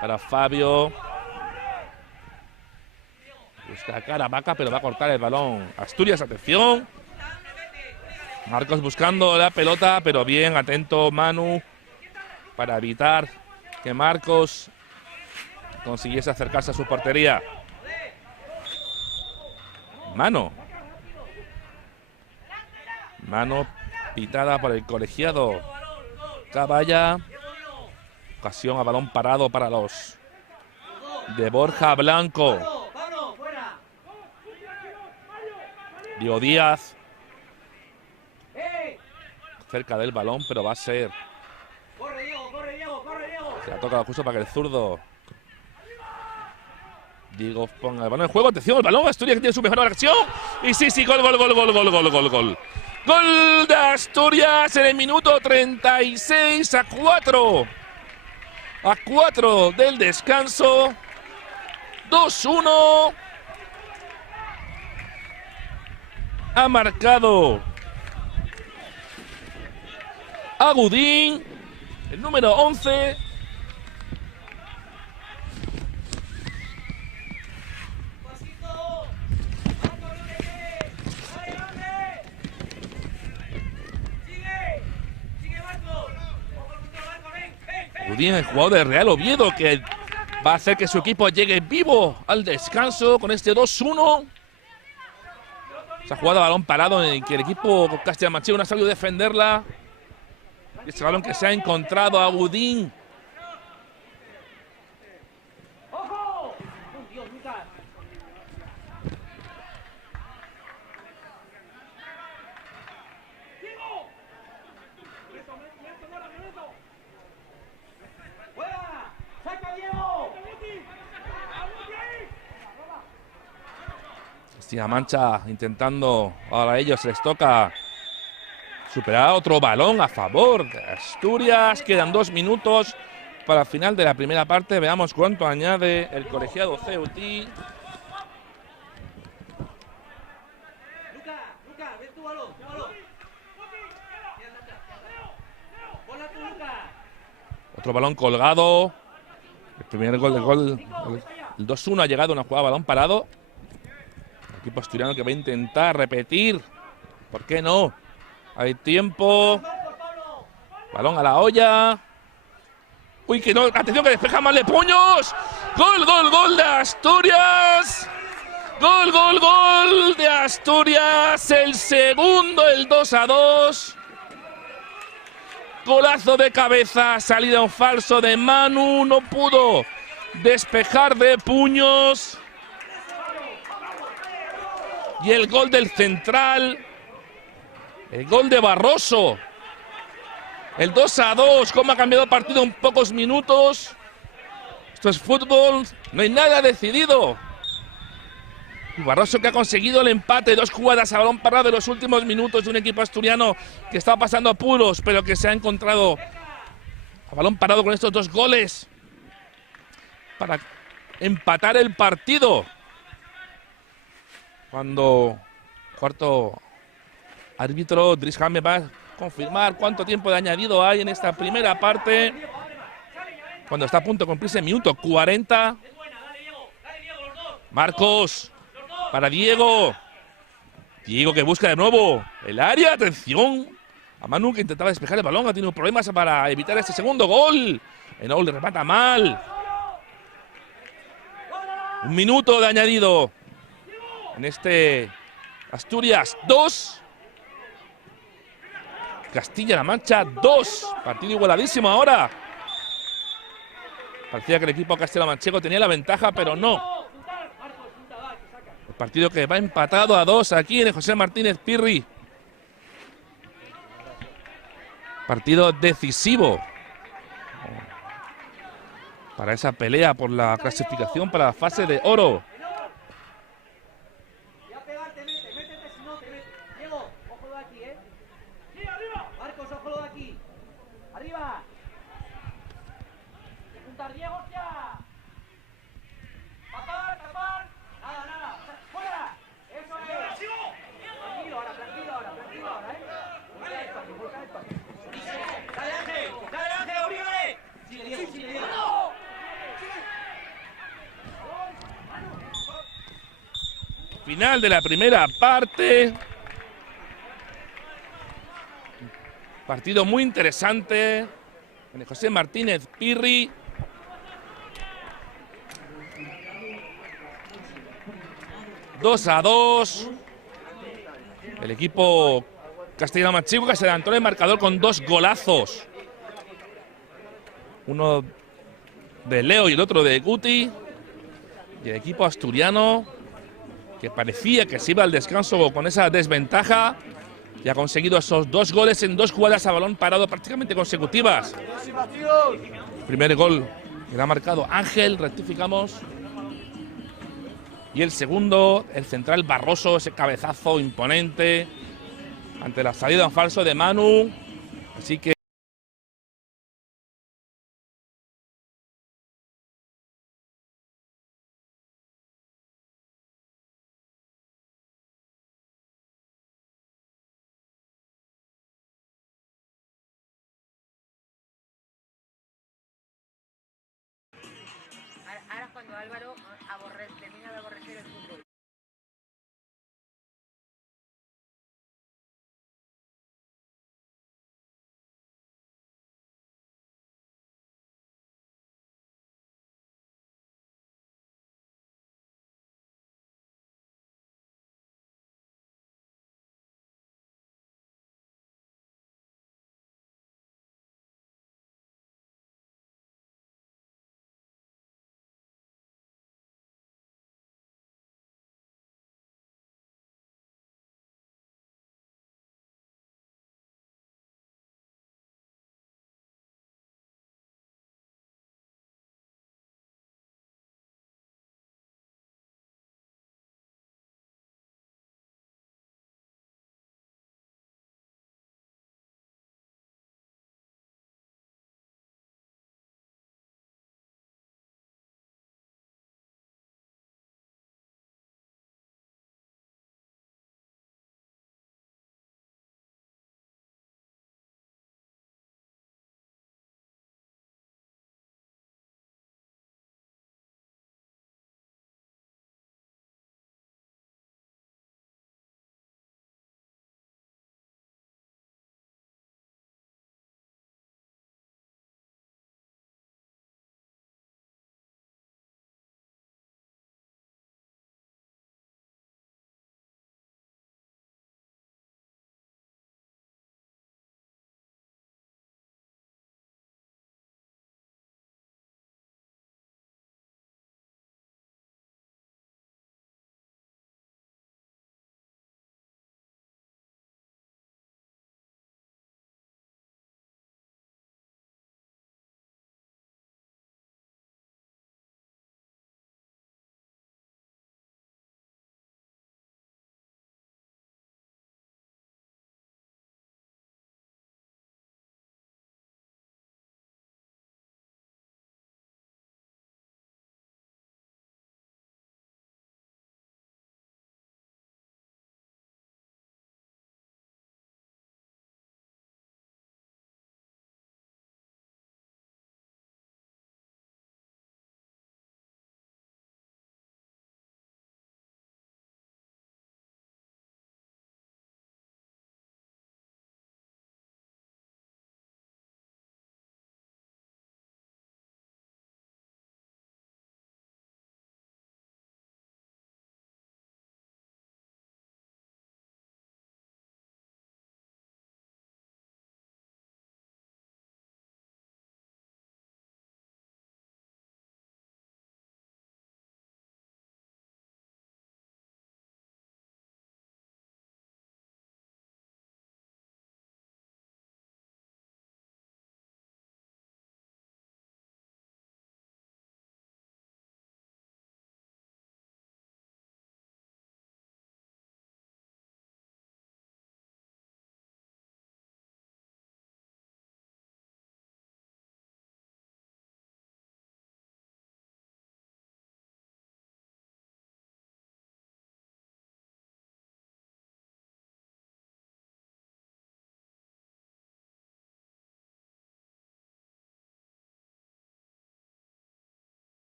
Para Fabio. Busca a Caravaca, pero va a cortar el balón. Asturias, atención. Marcos buscando la pelota, pero bien, atento Manu para evitar que Marcos consiguiese acercarse a su portería. Mano pitada por el colegiado Caballa. Ocasión a balón parado para los de Borja Blanco. Diego Díaz cerca del balón, pero va a ser. Se la toca justo para que el zurdo Diego ponga el balón en juego. Atención, el balón. Asturias que tiene su mejor acción. Y sí, gol. Gol de Asturias en el minuto 36 a 4. A 4 del descanso. 2-1. Ha marcado Agudín, el número 11. Agudín, el jugador de Real Oviedo, que va a hacer que su equipo llegue vivo al descanso con este 2-1. Se ha jugado a balón parado en el que el equipo castellano-manchego no ha sabido defenderla. Y este balón que se ha encontrado a Agudín. Castilla Mancha intentando, ahora a ellos les toca superar otro balón a favor de Asturias. Quedan 2 minutos para el final de la primera parte. Veamos cuánto añade el colegiado Ceutí. Otro balón colgado. El primer gol, el 2-1 ha llegado, una jugada a balón parado. El equipo asturiano que va a intentar repetir. ¿Por qué no? Hay tiempo. Balón a la olla. Uy, que no. Atención, que despeja mal de puños. Gol de Asturias. Gol de Asturias. El segundo, el 2-2. Golazo de cabeza. Salida en falso de Manu. No pudo despejar de puños. Y el gol del central. El gol de Barroso. El 2-2. Cómo ha cambiado el partido en pocos minutos. Esto es fútbol. No hay nada decidido. Y Barroso que ha conseguido el empate. 2 jugadas a balón parado en los últimos minutos de un equipo asturiano que está pasando apuros, pero que se ha encontrado a balón parado con estos 2 goles para empatar el partido. Cuando cuarto árbitro Dries Jaime va a confirmar cuánto tiempo de añadido hay en esta primera parte. Cuando está a punto de cumplirse el minuto 40. Marcos para Diego. Diego que busca de nuevo el área. Atención a Manu que intentaba despejar el balón. Ha tenido problemas para evitar este segundo gol. Enoul le remata mal. 1 minuto de añadido en este Asturias 2. Castilla-La Mancha 2. Partido igualadísimo ahora. Parecía que el equipo castellano-manchego tenía la ventaja, pero no. El partido que va empatado a 2 aquí en el José Martínez Pirri. Partido decisivo para esa pelea por la clasificación para la fase de oro. Final de la primera parte. Partido muy interesante en el José Martínez Pirri. 2-2. El equipo castellano-manchego que se adelantó en el marcador con 2 golazos. Uno de Leo y el otro de Guti. Y el equipo asturiano, que parecía que se iba al descanso con esa desventaja, y ha conseguido esos 2 goles en 2 jugadas a balón parado prácticamente consecutivas. Primer gol que le ha marcado Ángel, rectificamos. Y el segundo, el central Barroso, ese cabezazo imponente ante la salida en falso de Manu. Así que Ahora cuando Álvaro termina de aborrecer el fútbol.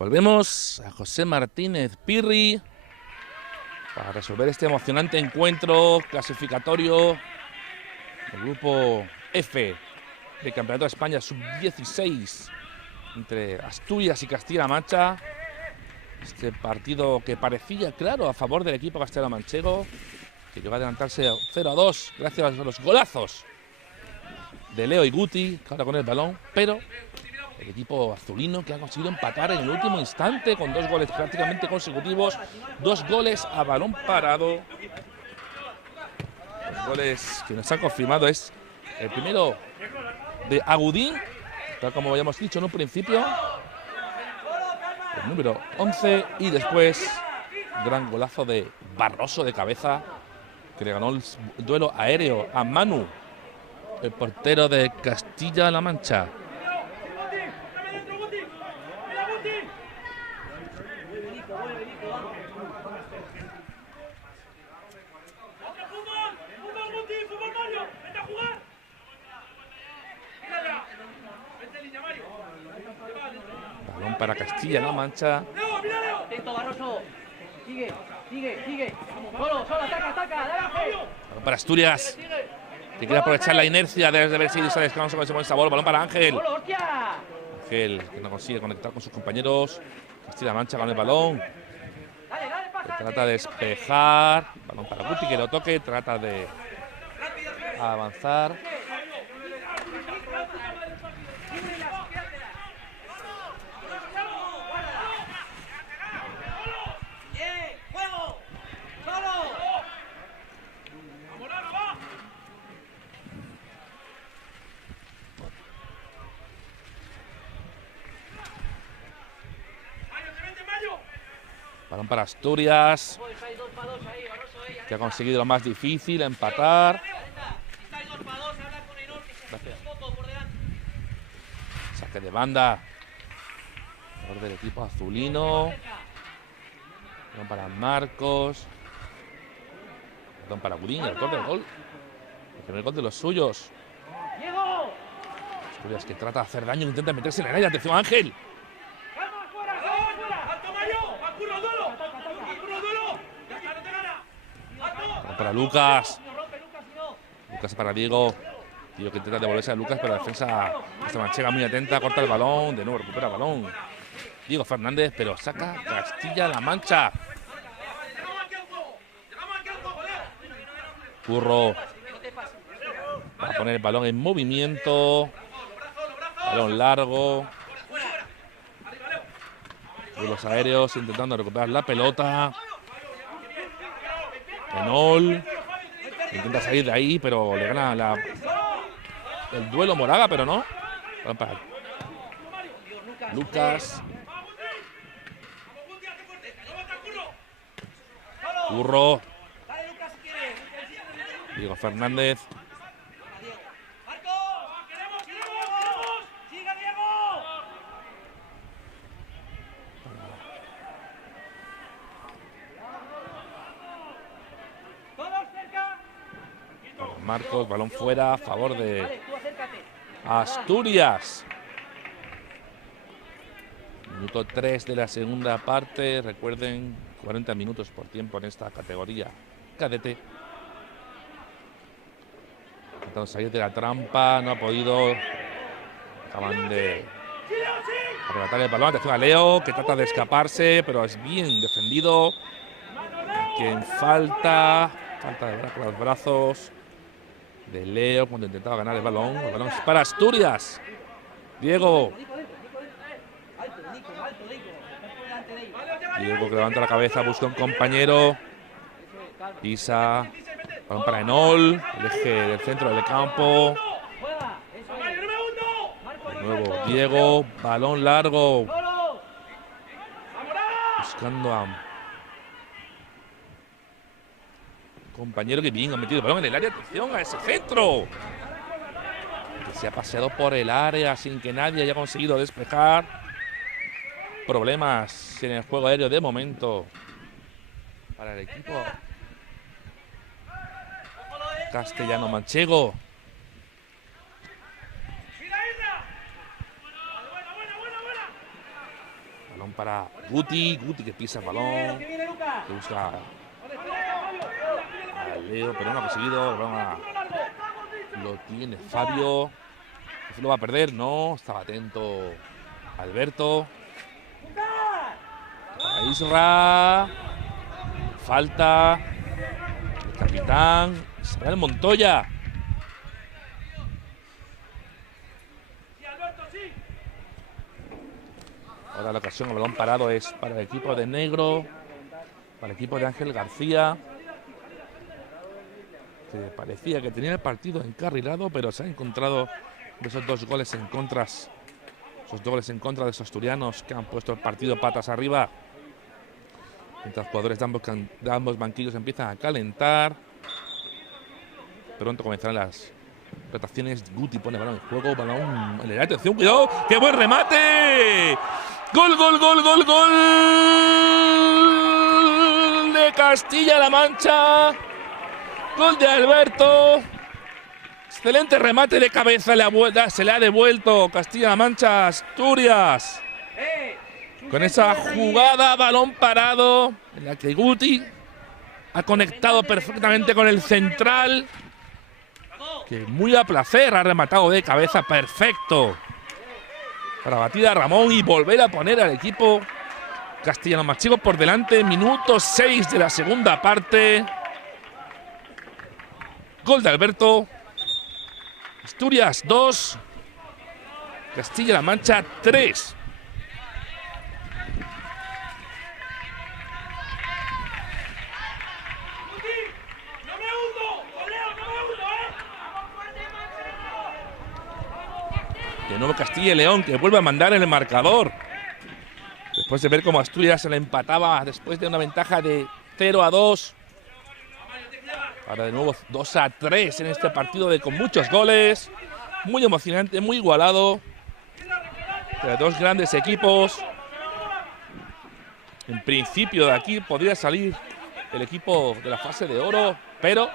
Volvemos a José Martínez Pirri para resolver este emocionante encuentro clasificatorio del grupo F del Campeonato de España Sub-16 entre Asturias y Castilla-La Mancha. Este partido que parecía claro a favor del equipo castellano-manchego, que llegó a adelantarse 0-2 gracias a los golazos de Leo y Guti, que ahora con el balón, pero el equipo azulino que ha conseguido empatar en el último instante con 2 goles prácticamente consecutivos, 2 goles a balón parado. Los goles que nos han confirmado es el primero de Agudín, tal como habíamos dicho en un principio, el número 11, y después gran golazo de Barroso de cabeza, que le ganó el duelo aéreo a Manu, el portero de Castilla-La Mancha. Balón para Castilla-La Mancha. Atento, Barroso. Sigue. Solo, ataca, adelante. Balón para Asturias, que quiere aprovechar la inercia de haber sido ese descanso con ese buen sabor. Balón para Ángel. Ángel, que no consigue conectar con sus compañeros. Castilla-La Mancha con el balón. Que trata de despejar. Balón para Guti, que lo toque. Trata de avanzar. Balón para Asturias, que ha conseguido lo más difícil, empatar. Gracias. Saque de banda. Por del equipo azulino. Balón para Marcos. Balón para Budín, el autor del gol. El primer gol de los suyos. Asturias, que trata de hacer daño, intenta meterse en el aire. Atención, Ángel. Para Lucas. Lucas para Diego. Diego que intenta devolverse a Lucas, pero la defensa esta manchega muy atenta. Corta el balón. De nuevo recupera el balón Diego Fernández, pero saca Castilla-La Mancha. Curro. Para poner el balón en movimiento. Balón largo. Los aéreos intentando recuperar la pelota. Enol intenta salir de ahí, pero le gana el duelo Moraga, pero no. Para Lucas. Curro. Diego Fernández. Marcos, balón fuera a favor de Asturias. Minuto 3 de la segunda parte. Recuerden, 40 minutos por tiempo en esta categoría cadete. Intentando salir de la trampa, no ha podido. Acaban de arrebatar el balón. Atención a Leo, que trata de escaparse, pero es bien defendido. Quien falta de verdad con los brazos de Leo cuando intentaba ganar el balón. El balón es para Asturias. Diego. Diego que levanta la cabeza, busca un compañero. Pisa. Balón para Enol. El eje del centro del campo. De nuevo Diego. Balón largo. Buscando a compañero que bien ha metido el balón en el área. Atención a ese centro, que se ha paseado por el área sin que nadie haya conseguido despejar. Problemas en el juego aéreo de momento para el equipo castellano-manchego. Balón para Guti. Guti que pisa el balón. Que busca a Leo, pero no ha conseguido. Lo tiene Fabio. ¿Se lo va a perder? No, estaba atento Alberto. Para Isra. Falta. El capitán. Isabel Montoya. Ahora la ocasión, el balón parado es para el equipo de negro. Para el equipo de Ángel García. Que parecía que tenía el partido encarrilado, pero se ha encontrado esos 2 goles en contra. Esos goles en contra de esos asturianos que han puesto el partido patas arriba. Mientras los jugadores de ambos banquillos empiezan a calentar. Pronto comenzarán las rotaciones. Guti pone el balón en juego. Balón en el área. Atención, cuidado. ¡Qué buen remate! ¡Gol, gol, gol, gol, gol! De Castilla-La Mancha. Gol de Alberto. Excelente remate de cabeza. Se le ha devuelto Castilla-La Mancha a Asturias. Con esa jugada, balón parado, en la que Guti ha conectado perfectamente con el central. Que muy a placer ha rematado de cabeza, perfecto. Para batir a Ramón y volver a poner al equipo castellano-manchego por delante. Minuto 6 de la segunda parte. Gol de Alberto. Asturias 2. Castilla-La Mancha 3. De nuevo Castilla y León, que vuelve a mandar en el marcador. Después de ver cómo Asturias se la empataba después de una ventaja de 0-2. Ahora de nuevo 2-3 en este partido con muchos goles. Muy emocionante, muy igualado. De 2 grandes equipos. En principio de aquí podría salir el equipo de la fase de oro. Pero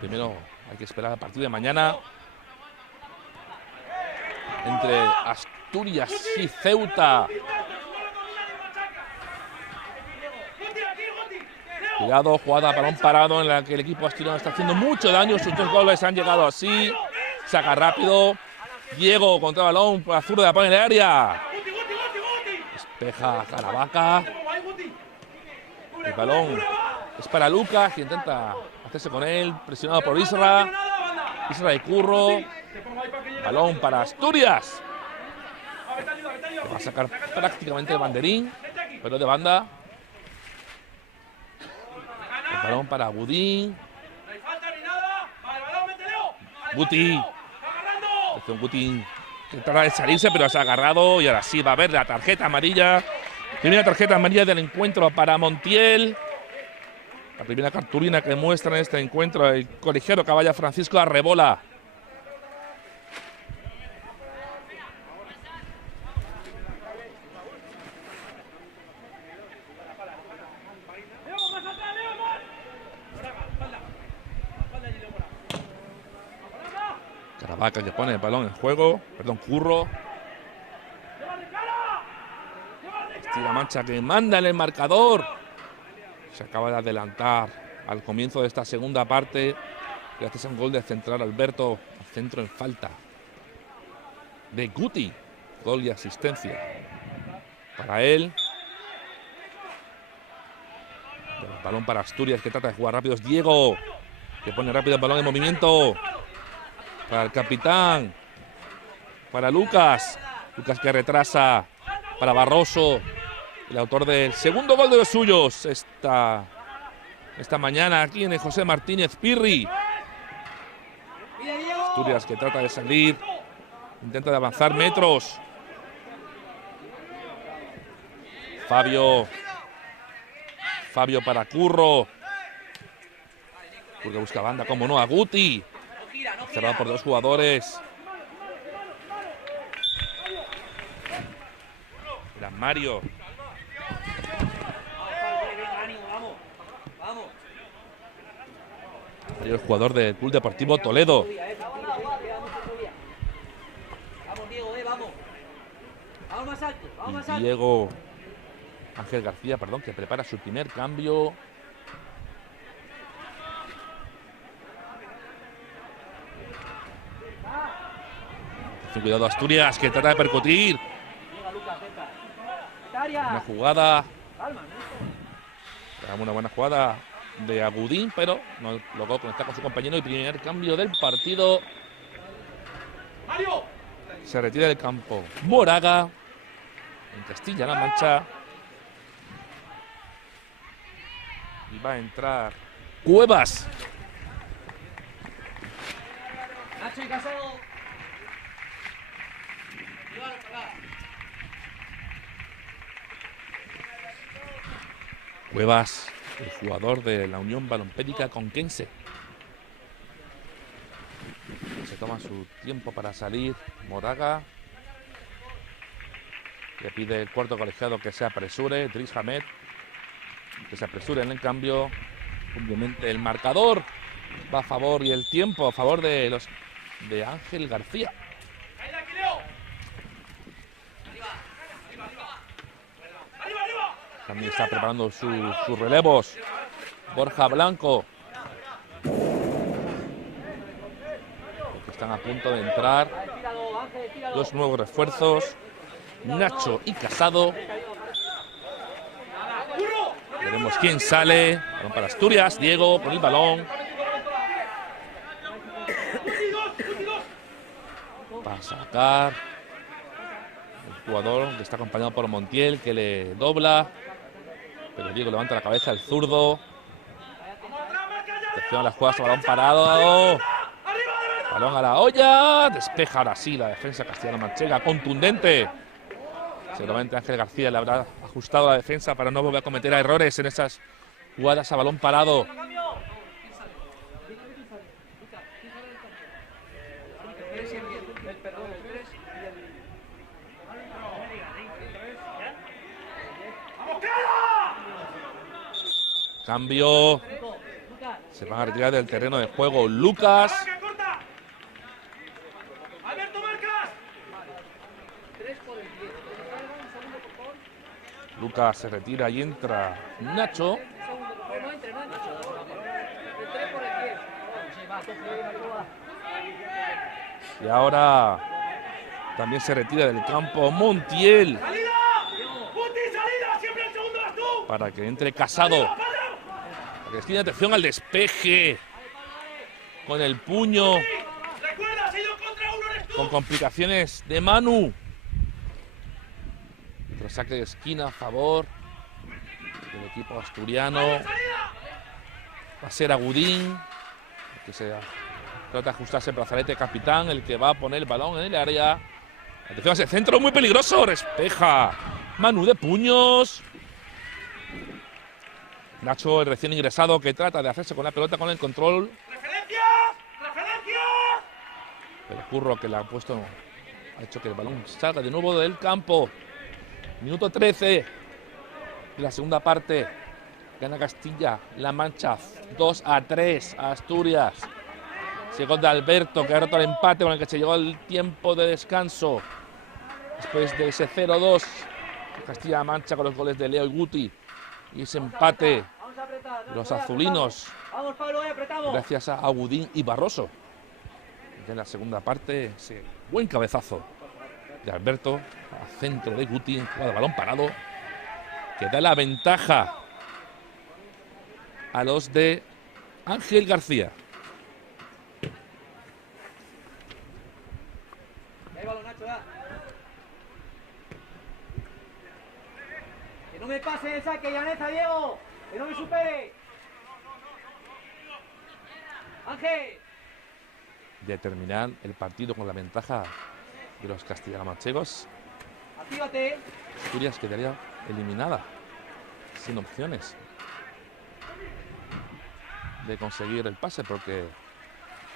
primero hay que esperar al partido de mañana. Entre Asturias y Ceuta. Cuidado, jugada, balón parado en la que el equipo asturiano está haciendo mucho daño. Sus 2 goles han llegado así. Saca rápido. Diego contra el balón, por la zurda, pone en el área. Despeja Caravaca. El balón es para Lucas, que intenta hacerse con él. Presionado por Isra. Isra de Curro. Balón para Asturias. Que va a sacar prácticamente el banderín, pero de banda. El balón para Budín. Guti. Guti que trata de salirse, pero se ha agarrado. Y ahora sí va a haber la tarjeta amarilla. Primera tarjeta amarilla del encuentro para Montiel. La primera cartulina que muestra en este encuentro el colegiado Caballa Francisco Arrebola. Caravaca que pone el balón en juego. Perdón, Curro. Castilla-La Mancha que manda en el marcador. Se acaba de adelantar al comienzo de esta segunda parte. Gracias a un gol de central Alberto. Al centro en falta de Guti. Gol y asistencia para él. El balón para Asturias, que trata de jugar rápido. Es Diego, que pone rápido el balón en movimiento. Para el capitán. Para Lucas. Lucas que retrasa. Para Barroso. El autor del segundo gol de los suyos. Esta mañana aquí en el José Martínez Pirri. Asturias que trata de salir. Intenta de avanzar metros. Fabio para Curro. Curro busca banda, como no, a Guti. Cerrado por 2 jugadores. Era Mario. Mario, el jugador del Club Deportivo Toledo. Y Diego Ángel García, perdón, que prepara su primer cambio. Cuidado Asturias, que trata de percutir. Una jugada. Una buena jugada de Agudín, pero no logró conectar con su compañero. Y primer cambio del partido. Se retira del campo Moraga, en Castilla-La Mancha. Y va a entrar Cuevas. Nacho y Casado. Cuevas, el jugador de la Unión Balompédica Conquense. Se toma su tiempo para salir Moraga. Le pide el cuarto colegiado que se apresure, Driss Hamed, que se apresure en el cambio. Obviamente el marcador va a favor y el tiempo a favor de los de Ángel García. También está preparando sus relevos Borja Blanco. Porque están a punto de entrar dos nuevos refuerzos, Nacho y Casado. Veremos quién sale. Balón para Asturias, Diego con el balón. Para sacar el jugador que está acompañado por Montiel, que le dobla. Pero Diego levanta la cabeza, el zurdo. Atención a las jugadas, balón parado. Balón a la olla. Despeja ahora sí la defensa castellano-manchega, contundente. Seguramente Ángel García le habrá ajustado la defensa para no volver a cometer errores en esas jugadas a balón parado. Cambio. Se van a retirar del terreno de juego Lucas. Lucas se retira y entra Nacho. Y ahora también se retira del campo Montiel. Para que entre Casado. Para que tiene atención al despeje. Con el puño. Con complicaciones de Manu. Otro saque de esquina a favor del equipo asturiano. Va a ser Agudín, que se trata de ajustarse el brazalete capitán, el que va a poner el balón en el área. Atención a ese centro muy peligroso. Despeja Manu de puños. Nacho, el recién ingresado, que trata de hacerse con la pelota con el control. El curro que le ha puesto ha hecho que el balón salga de nuevo del campo. Minuto 13 de la segunda parte. Gana Castilla-La Mancha 2-3 a Asturias. Gol de Alberto, que ha roto el empate con el que se llegó el tiempo de descanso. Después de ese 0-2, Castilla-La Mancha con los goles de Leo y Guti. Y ese empate, los azulinos, gracias a Agudín y Barroso. En la segunda parte, ese buen cabezazo de Alberto, a centro de Guti, en jugada de balón parado, que da la ventaja a los de Ángel García. Que no me pase el saque, Llaneza, Diego. Que no me supere. Ángel. De terminar el partido con la ventaja de los castellano-manchegos, Actívate. Asturias quedaría eliminada, sin opciones de conseguir el pase, porque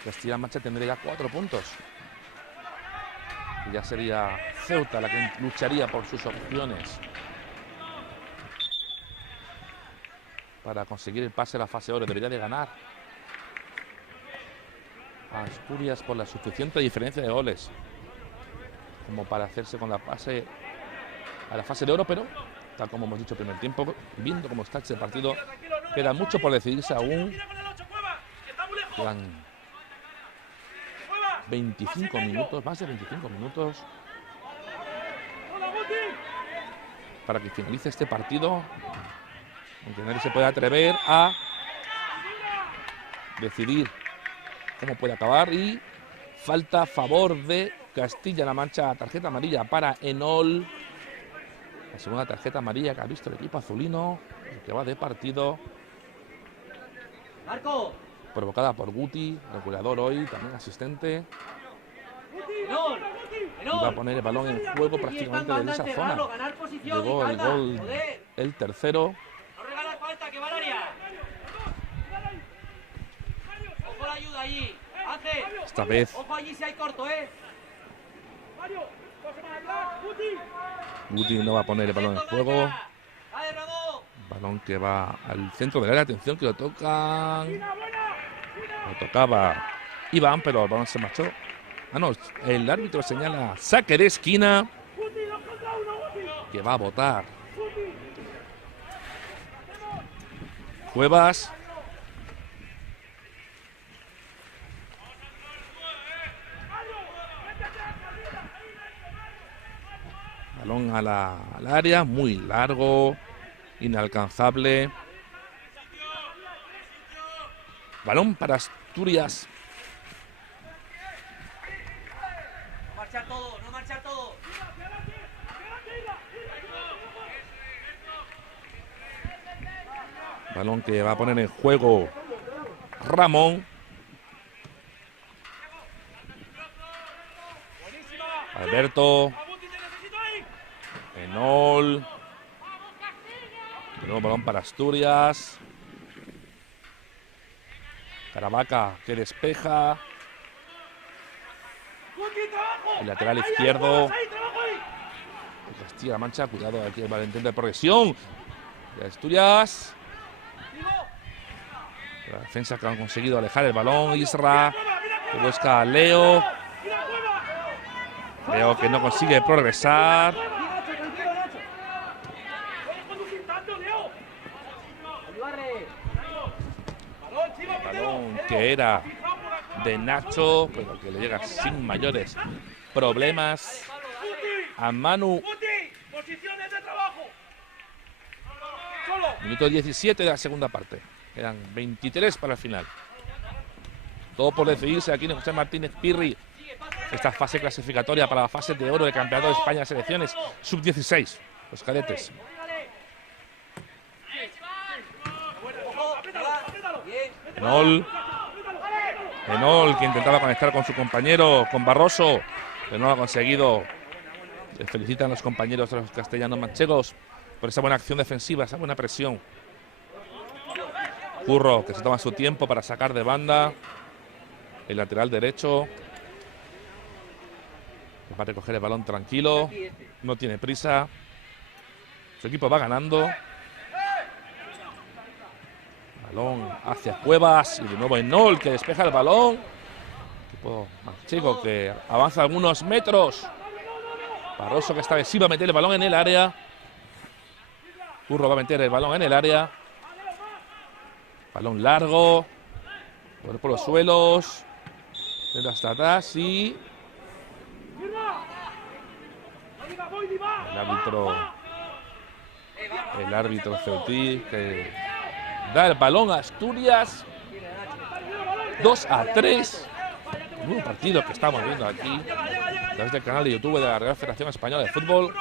Castilla-La Mancha tendría ya 4 puntos. Y ya sería Ceuta la que lucharía por sus opciones para conseguir el pase a la fase oro. Debería de ganar a Asturias por la suficiente diferencia de goles como para hacerse con la pase a la fase de oro, pero tal como hemos dicho el primer tiempo, viendo cómo está este partido, queda mucho por decidirse aún. Quedan 25 minutos, más de 25 minutos para que finalice este partido, aunque nadie se puede atrever a decidir cómo puede acabar. Y falta a favor de Castilla-La Mancha, tarjeta amarilla para Enol, la segunda tarjeta amarilla que ha visto el equipo azulino, el que va de partido, Marco. provocada por Guti, regulador hoy, también asistente. Enol. Y va a poner el balón en juego prácticamente desde esa zona. Llegó el gol, el tercero. No regalas falta, que va al área. Ojo la ayuda allí. Hace. Esta vez Ojo allí si hay corto, Guti no va a poner el balón en juego. Vale, bravo. Balón que va al centro del área. Atención que lo tocan. Lo tocaba Iván, pero el balón se marchó. Ah, no, el árbitro señala saque de esquina que va a votar Cuevas. Balón al área, muy largo, inalcanzable. Balón para Asturias. No marchar todo, no marchar todo. Balón que va a poner en juego Ramón. Alberto. Enol. De nuevo balón para Asturias. Caravaca que despeja. El lateral izquierdo. Castilla-La Mancha, cuidado aquí el Valentín de progresión. De Asturias. La defensa que han conseguido alejar el balón. Isra que busca a Leo. Leo que no consigue progresar. Balón que era de Nacho, pero que le llega sin mayores problemas a Manu. Minuto 17 de la segunda parte. Quedan 23 para el final. Todo por decidirse aquí en José Martínez Pirri. Esta fase clasificatoria para la fase de oro de Campeonato de España de Selecciones Sub-16. Los cadetes. Enol, que intentaba conectar con su compañero, con Barroso, pero no lo ha conseguido. Se felicitan los compañeros de los castellanos manchegos por esa buena acción defensiva, esa buena presión. Curro, que se toma su tiempo para sacar de banda. El lateral derecho. Va a recoger el balón tranquilo. No tiene prisa. Su equipo va ganando. Balón hacia Cuevas y de nuevo Enol que despeja el balón. Equipo manchego que avanza algunos metros. Barroso que esta vez sí va a meter el balón en el área. Curro va a meter el balón en el área. Balón largo. Por los suelos. Hasta atrás y el árbitro ceutí que da el balón a Asturias. 2-3. Un partido que estamos viendo aquí a través del canal de YouTube de la Real Federación Española de Fútbol.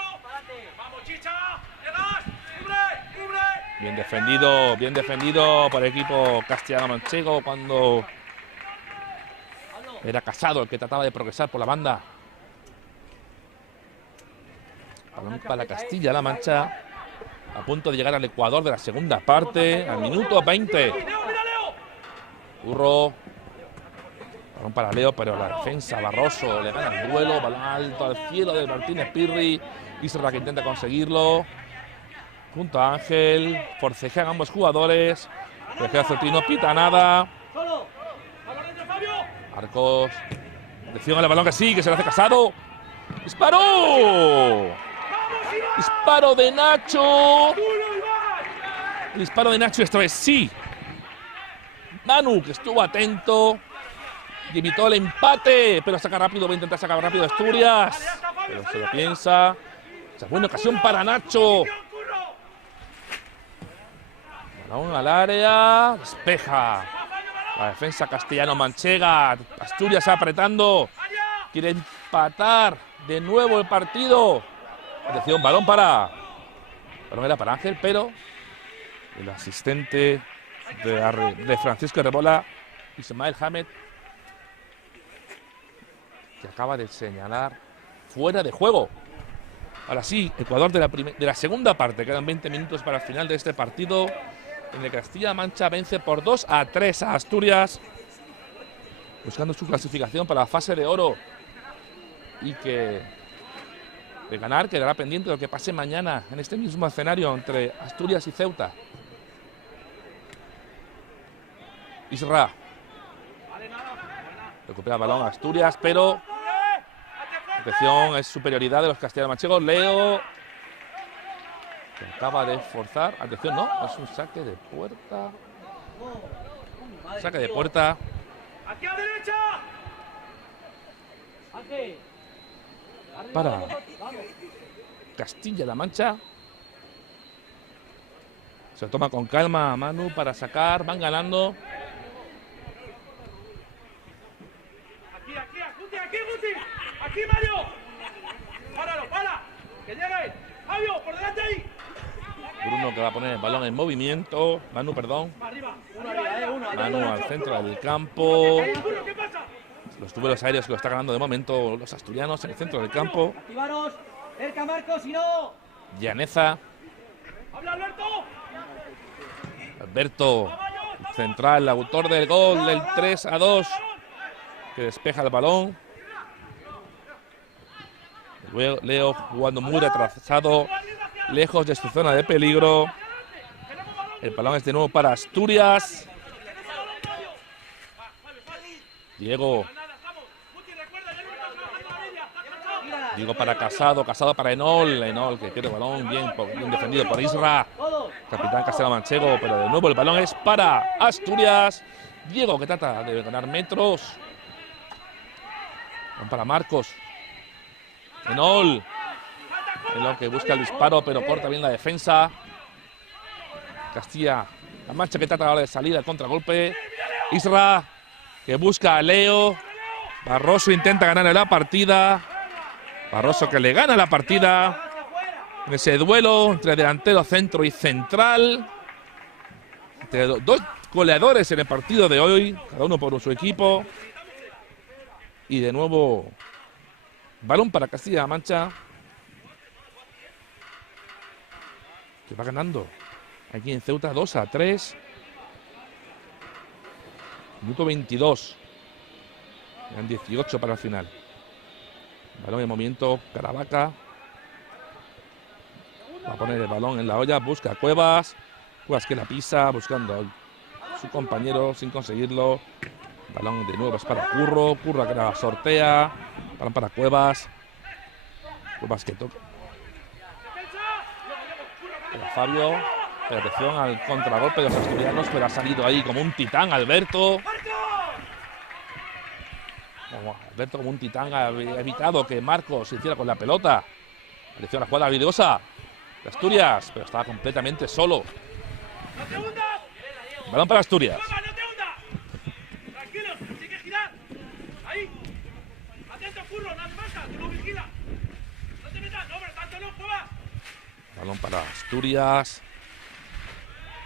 Bien defendido por el equipo castellano-manchego cuando era Casado el que trataba de progresar por la banda. Balón para Castilla-La Mancha, a punto de llegar al Ecuador de la segunda parte, al minuto 20. Curro. Balón para Leo, pero la defensa, Barroso, le gana el duelo. Balón alto al cielo de Martínez Pirri. Isra que intenta conseguirlo. Junto a Ángel. Forcejean ambos jugadores. Pero Ceutí no pita nada. Arcos. Atención al balón que sí, que se lo hace Casado. ¡Disparó! Disparo de Nacho. Disparo de Nacho, esta vez sí. Manu, que estuvo atento y evitó el empate, pero saca rápido, va a intentar sacar rápido Asturias. Pero se lo piensa. Esa buena ocasión para Nacho. Balón al área. Despeja. La defensa castellano-manchega. Asturias apretando. Quiere empatar de nuevo el partido. Atención, balón para. Balón era para Ángel, pero el asistente de Francisco Rebola, Ismael Hamed, que acaba de señalar fuera de juego. Ahora sí, Ecuador de la segunda parte. Quedan 20 minutos para el final de este partido, en el Castilla-La Mancha vence por 2-3 a Asturias, buscando su clasificación para la fase de oro, y que de ganar quedará pendiente de lo que pase mañana en este mismo escenario entre Asturias y Ceuta. Isra recupera el balón a Asturias, pero atención, es superioridad de los castellano-manchegos. Leo, que acaba de forzar. Atención, no, es un saque de puerta. Saque de puerta. ¡Aquí a derecha! Para Castilla-La Mancha. Se lo toma con calma a Manu para sacar. Van ganando. ¡Aquí, Mario! ¡Páralo, para! ¡Que llegue! ¡Fabio, por delante ahí! Bruno, que va a poner el balón en movimiento. Manu, perdón. ¡Arriba! Manu al centro del campo. ¿Qué pasa? Los duelos aéreos que lo está ganando de momento los asturianos en el centro del campo. Activaros, cerca Marcos, si no. Llaneza. ¡Habla, Alberto! Alberto, central, autor del gol del 3-2, que despeja el balón. Leo jugando muy retrasado, lejos de su zona de peligro. El balón es de nuevo para Asturias. Diego para Casado, Casado para Enol, que quiere el balón bien defendido por Isra, capitán castellano-manchego, pero de nuevo el balón es para Asturias. Diego, que trata de ganar metros. Van para Marcos. Enol, que busca el disparo, pero corta bien la defensa. Castilla-La Mancha, que trata ahora de salir al contragolpe. Isra, que busca a Leo. Barroso intenta ganar la partida. Barroso, que le gana la partida en ese duelo entre delantero, centro y central. Entre dos goleadores en el partido de hoy, cada uno por su equipo. Y de nuevo, balón para Castilla-La Mancha, que va ganando aquí en Ceuta 2-3. Minuto 22. Quedan 18 para el final. Balón en movimiento, Caravaca. Va a poner el balón en la olla, busca a Cuevas. Cuevas, que la pisa, buscando a su compañero sin conseguirlo. Balón de nuevo es para Curro. Curro, que la sortea. Balón para Cuevas. Cuevas, que toca. Para Fabio. Pero atención al contragolpe de los asturianos, pero ha salido ahí como un titán Alberto. Alberto, como un titán, ha evitado que Marcos se hiciera con la pelota. Atención a la jugada habilidosa de Asturias, pero estaba completamente solo. Balón para Asturias. Tranquilo, sigue girar. Ahí. Atento, Curro, no hace falta, tú lo vigilas. No te metas, no, pero tanto no, juega. Balón para Asturias,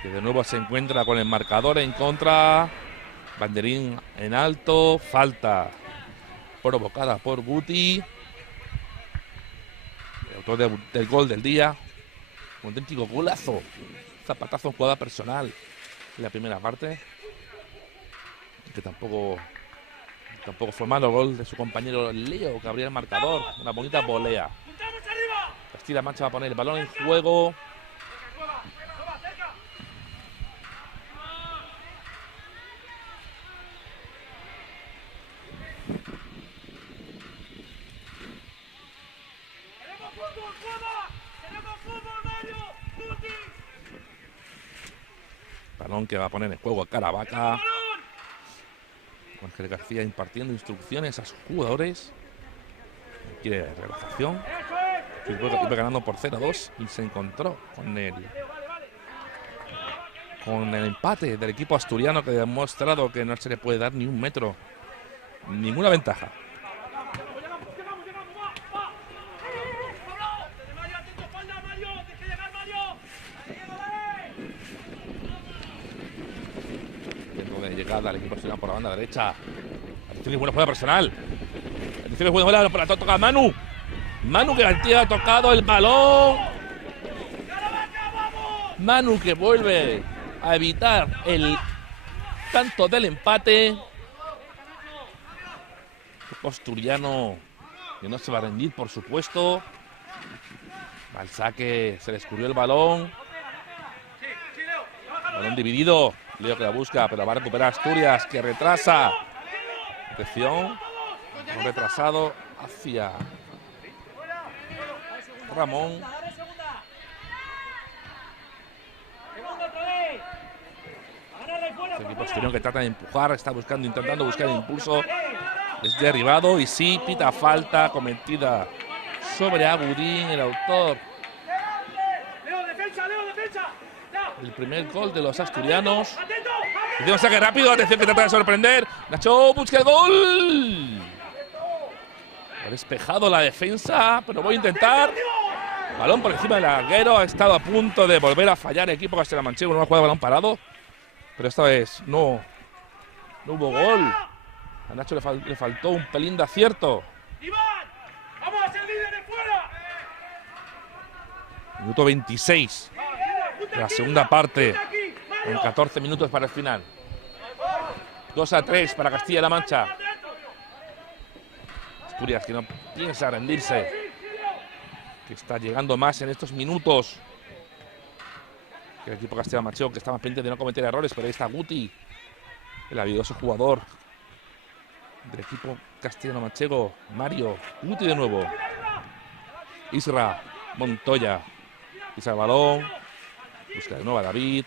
que de nuevo se encuentra con el marcador en contra. Banderín en alto, falta provocada por Guti, el autor del gol del día. Un auténtico golazo, zapatazo en jugada personal en la primera parte, que tampoco fue malo el gol de su compañero Leo, que abría el marcador. Una bonita volea. Castilla-La Mancha va a poner el balón en juego. Balón que va a poner en juego Caravaca. Ángel García impartiendo instrucciones a sus jugadores. Quiere relajación. Iba ganando por 0-2 y se encontró con el empate del equipo asturiano, que ha demostrado que no se le puede dar ni un metro, ninguna ventaja. Llegada al equipo asturiano por la banda derecha. Atención, buena jugada personal. Atención, buena jugada por la toca Manu. Manu que ha tocado el balón. Manu que vuelve a evitar el tanto del empate. El equipo asturiano que no se va a rendir, por supuesto. Al saque se le escurrió el balón. Balón dividido. Leo que la busca, pero va a recuperar Asturias, que retrasa. Atención. Un retrasado hacia Ramón. Este equipo asturiano que trata de empujar, está intentando buscar el impulso. Es derribado y sí, pita falta cometida sobre Agudín, el autor el primer gol de los asturianos. Atención, saque rápido, atención que trata de sorprender. Nacho busca el gol. Ha despejado la defensa, pero voy a intentar. Balón por encima del larguero, ha estado a punto de volver a fallar el equipo castellano-manchego en una jugada de balón parado. Pero esta vez no hubo gol. A Nacho le faltó un pelín de acierto. ¡Vamos a ser líderes fuera! Minuto 26. La segunda parte, en 14 minutos para el final. 2-3 para Castilla-La Mancha. Asturias que no piensa rendirse, que está llegando más en estos minutos que el equipo castellano-manchego, que está más pendiente de no cometer errores. Pero ahí está Guti, el habilidoso jugador del equipo castellano-manchego. Mario Guti de nuevo. Isra Montoya pisa el balón. Busca de nuevo a David.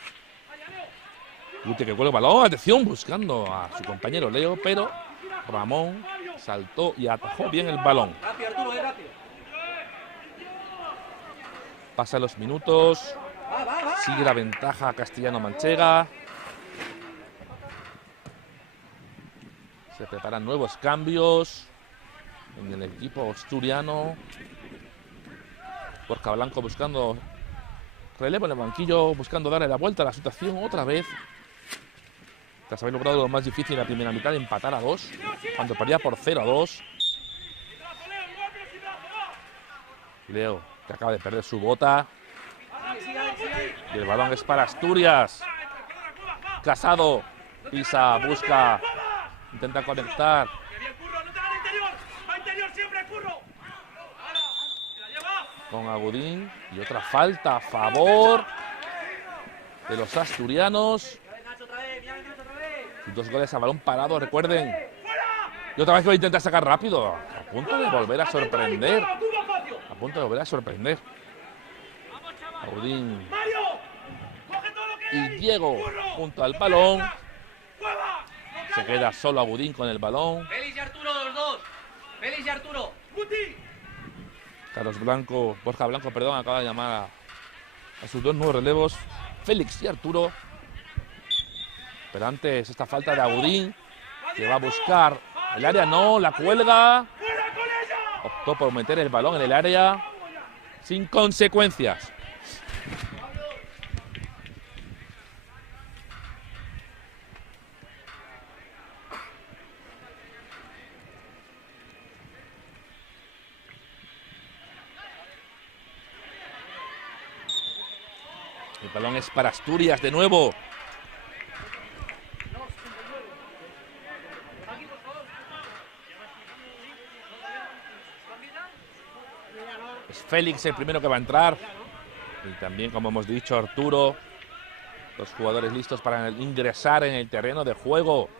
Guti que cuelga el balón. Atención, buscando a su compañero Leo, pero Ramón saltó y atajó bien el balón. Pasan los minutos. Sigue la ventaja castellano-manchega. Se preparan nuevos cambios en el equipo asturiano. Borja Blanco buscando relevo en el banquillo, buscando darle la vuelta a la situación otra vez. Tras haber logrado lo más difícil en la primera mitad, de empatar a 2, cuando perdía por 0-2. Leo, que acaba de perder su bota. Y el balón es para Asturias. Casado, pisa, busca, intenta conectar. Con Agudín y otra falta a favor de los asturianos. Y 2 goles a balón parado, recuerden. Y otra vez que va a intentar sacar rápido. A punto de volver a sorprender. A punto de volver a sorprender. Agudín y Diego junto al balón. Se queda solo Agudín con el balón. Félix y Arturo, los dos. Félix y Arturo. Carlos Blanco, Borja Blanco, perdón, acaba de llamar a sus 2 nuevos relevos, Félix y Arturo. Pero antes esta falta de Agudín, que va a buscar el área, no, la cuelga. Optó por meter el balón en el área sin consecuencias. El balón es para Asturias de nuevo. Es Félix el primero que va a entrar. Y también, como hemos dicho, Arturo. Los jugadores listos para ingresar en el terreno de juego.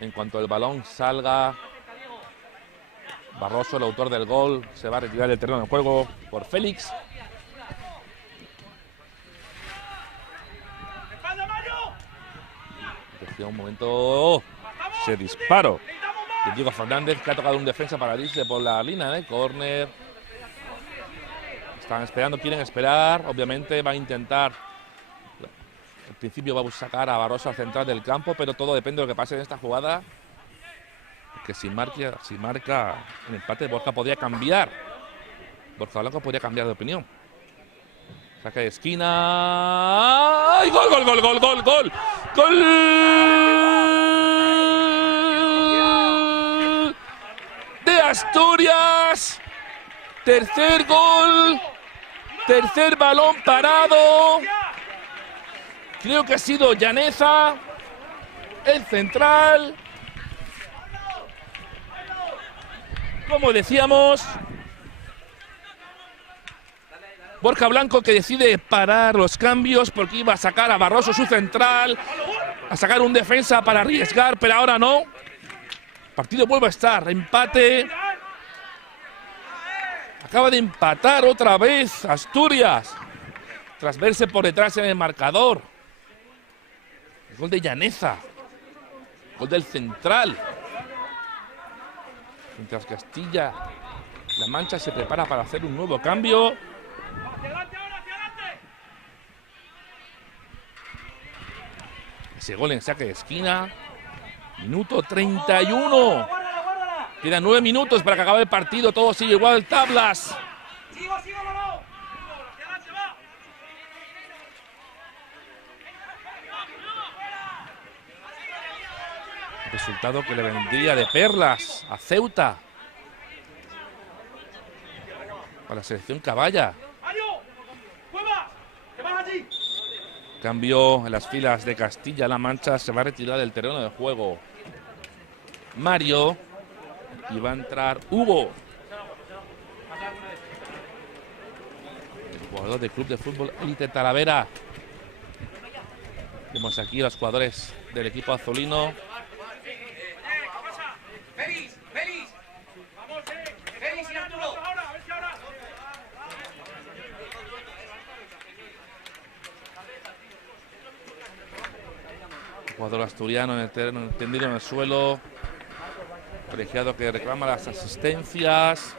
En cuanto el balón salga, Barroso, el autor del gol, se va a retirar del terreno de juego por Félix. Llega un momento. Se disparo de Diego Fernández, que ha tocado un defensa para irse por la línea, córner. Están esperando, quieren esperar. Obviamente va a intentar. Al principio va a sacar a Barroso al central del campo, pero todo depende de lo que pase en esta jugada. Porque si marca el empate, Borja podría cambiar. Borja Blanco podría cambiar de opinión. Saca de esquina. ¡Ay! ¡Gol, gol, gol, gol, gol, gol! ¡Gol! De Asturias. Tercer gol. Tercer balón parado. Creo que ha sido Llaneza. El central. Como decíamos, Borja Blanco, que decide parar los cambios porque iba a sacar a Barroso, su central, a sacar un defensa para arriesgar, pero ahora no. El partido vuelve a estar, empate. Acaba de empatar otra vez Asturias, tras verse por detrás en el marcador. El gol de Llaneza, gol del central. Mientras Castilla-La Mancha se prepara para hacer un nuevo cambio. Ese gol en saque de esquina. Minuto 31. Quedan 9 minutos para que acabe el partido. Todo sigue igual, tablas. Resultado que le vendría de perlas a Ceuta para la selección caballa. Cambio en las filas de Castilla-La Mancha, se va a retirar del terreno de juego Mario y va a entrar Hugo, el jugador del Club de Fútbol Élite Talavera. Vemos aquí a los jugadores del equipo azulino. Jugador asturiano en el terreno, tendido en el suelo. Colegiado que reclama las asistencias.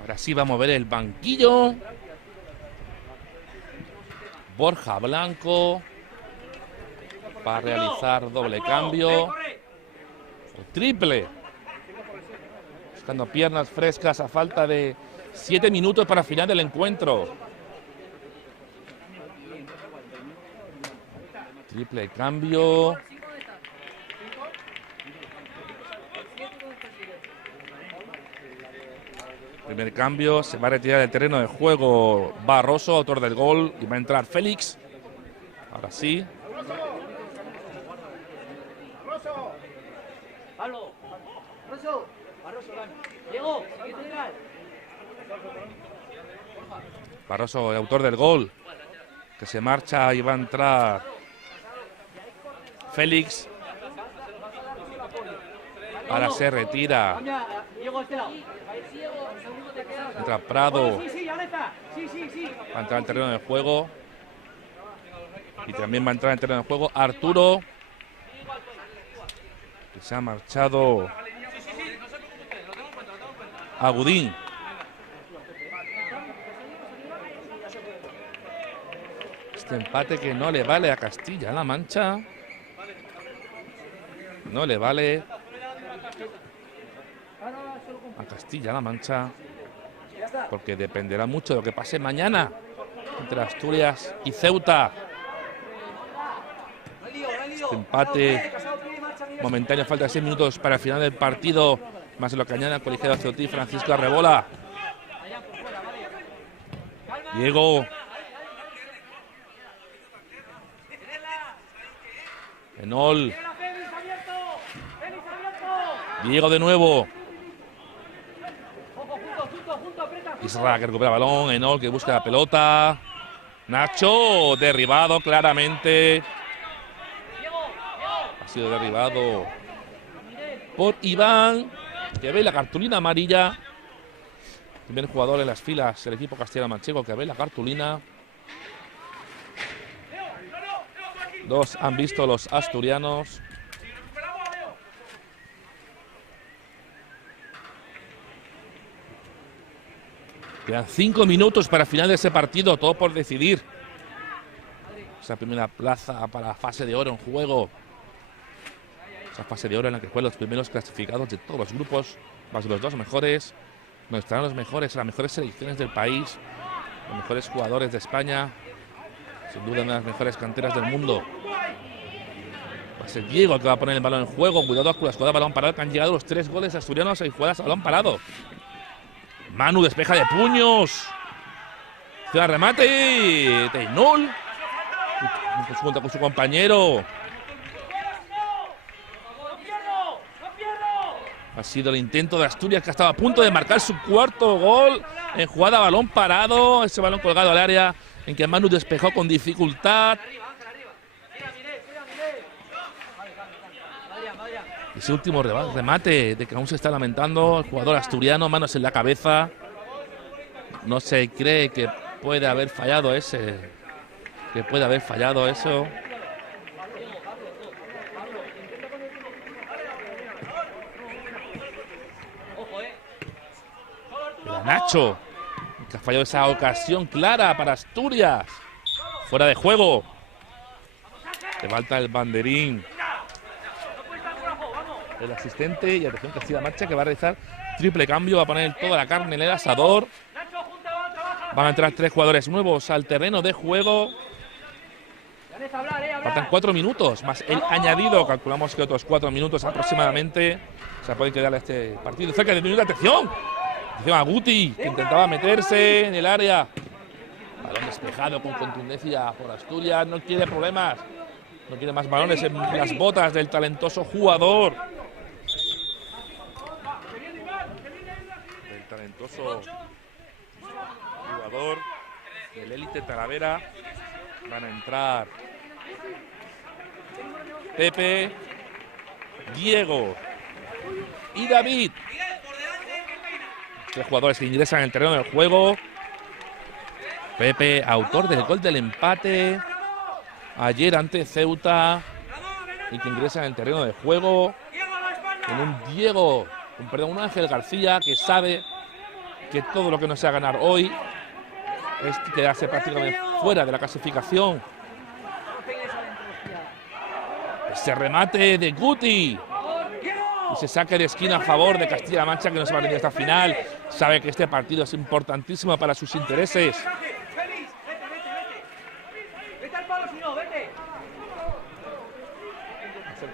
Ahora sí va a mover el banquillo. Borja Blanco va a realizar doble cambio. O triple. Buscando piernas frescas a falta de 7 minutos para el final del encuentro. Triple cambio. Primer cambio, se va a retirar del terreno de juego Barroso, autor del gol, y va a entrar Félix. Ahora sí. Barroso, el autor del gol, que se marcha y va a entrar Félix. Ahora se retira. Entra Prado. Va a entrar al terreno de juego. Y también va a entrar en el terreno de juego Arturo, que se ha marchado Agudín. Este empate que no le vale a Castilla-La Mancha. No le vale a Castilla-La Mancha, porque dependerá mucho de lo que pase mañana entre Asturias y Ceuta. Este empate momentáneo, falta 6 minutos para el final del partido, más de lo que añade el colegiado ceutí Francisco Arrebola. Diego. Enol. Diego de nuevo. Ojo, junto, aprieta. Isra que recupera el balón. Enol que busca la pelota. Nacho derribado claramente. Ha sido derribado por Iván, que ve la cartulina amarilla. Primer jugador en las filas del equipo castellano-manchego que ve la cartulina. Dos han visto los asturianos. Quedan 5 minutos para el final de ese partido, todo por decidir. Esa primera plaza para la fase de oro en juego. Esa fase de oro en la que juegan los primeros clasificados de todos los grupos, más los dos mejores, donde estarán los mejores, las mejores selecciones del país, los mejores jugadores de España, sin duda una de las mejores canteras del mundo. Va a ser Diego el que va a poner el balón en juego. Cuidado con la jugada de balón parado, que han llegado los 3 goles asturianos y jugadas a balón parado. Manu despeja de puños. Hace remate de Enol. Junto con su compañero. Ha sido el intento de Asturias, que estaba a punto de marcar su 4º gol en jugada a balón parado. Ese balón colgado al área en que Manu despejó con dificultad. Ese último remate de que aún se está lamentando el jugador asturiano, manos en la cabeza. No se cree que puede haber fallado ese. Que puede haber fallado eso. Pero Nacho, que ha fallado esa ocasión clara para Asturias. Fuera de juego. Le falta el banderín. El asistente y atención Castilla Marcha, que va a realizar triple cambio, va a poner toda la carne en el asador. Van a entrar 3 jugadores nuevos al terreno de juego. Faltan 4 minutos, más el añadido. Calculamos que otros 4 minutos aproximadamente. O sea, pueden quedarle a este partido cerca de minuto. ¡Atención! Atención a Guti, que intentaba meterse en el área. Balón despejado con contundencia por Asturias. No quiere problemas. No quiere más balones en las botas del talentoso jugador. Del talentoso jugador del élite Talavera. Van a entrar Pepe, Diego y David. 3 jugadores que ingresan en el terreno del juego. Pepe, autor del gol del empate ayer ante Ceuta, y que ingresa en el terreno de juego con un Ángel García, que sabe que todo lo que no sea ganar hoy es quedarse prácticamente fuera de la clasificación. Ese remate de Guti y se saque de esquina a favor de Castilla-La Mancha, que no se va a venir esta final. Sabe que este partido es importantísimo para sus intereses.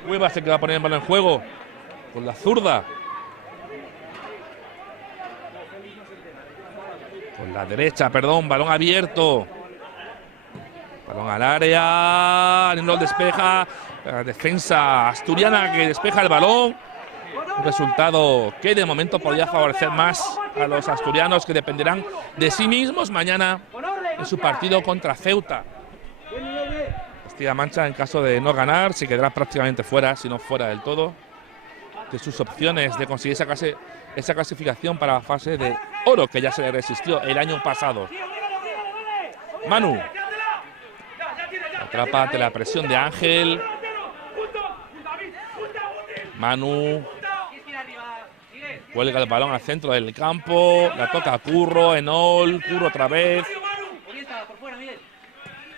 Cuevas el que va a poner el balón en juego con la zurda. Con la derecha, perdón, balón abierto. Balón al área. Enol despeja. La defensa asturiana que despeja el balón. Un resultado que de momento podría favorecer más a los asturianos, que dependerán de sí mismos mañana en su partido contra Ceuta. Castilla-La Mancha, en caso de no ganar, se quedará prácticamente fuera, si no fuera del todo, de sus opciones de conseguir esa clasificación para la fase de oro, que ya se le resistió el año pasado. Manu atrapa ante la presión de Ángel. Manu cuelga el balón al centro del campo, la toca a Curro, Enol, Curro otra vez.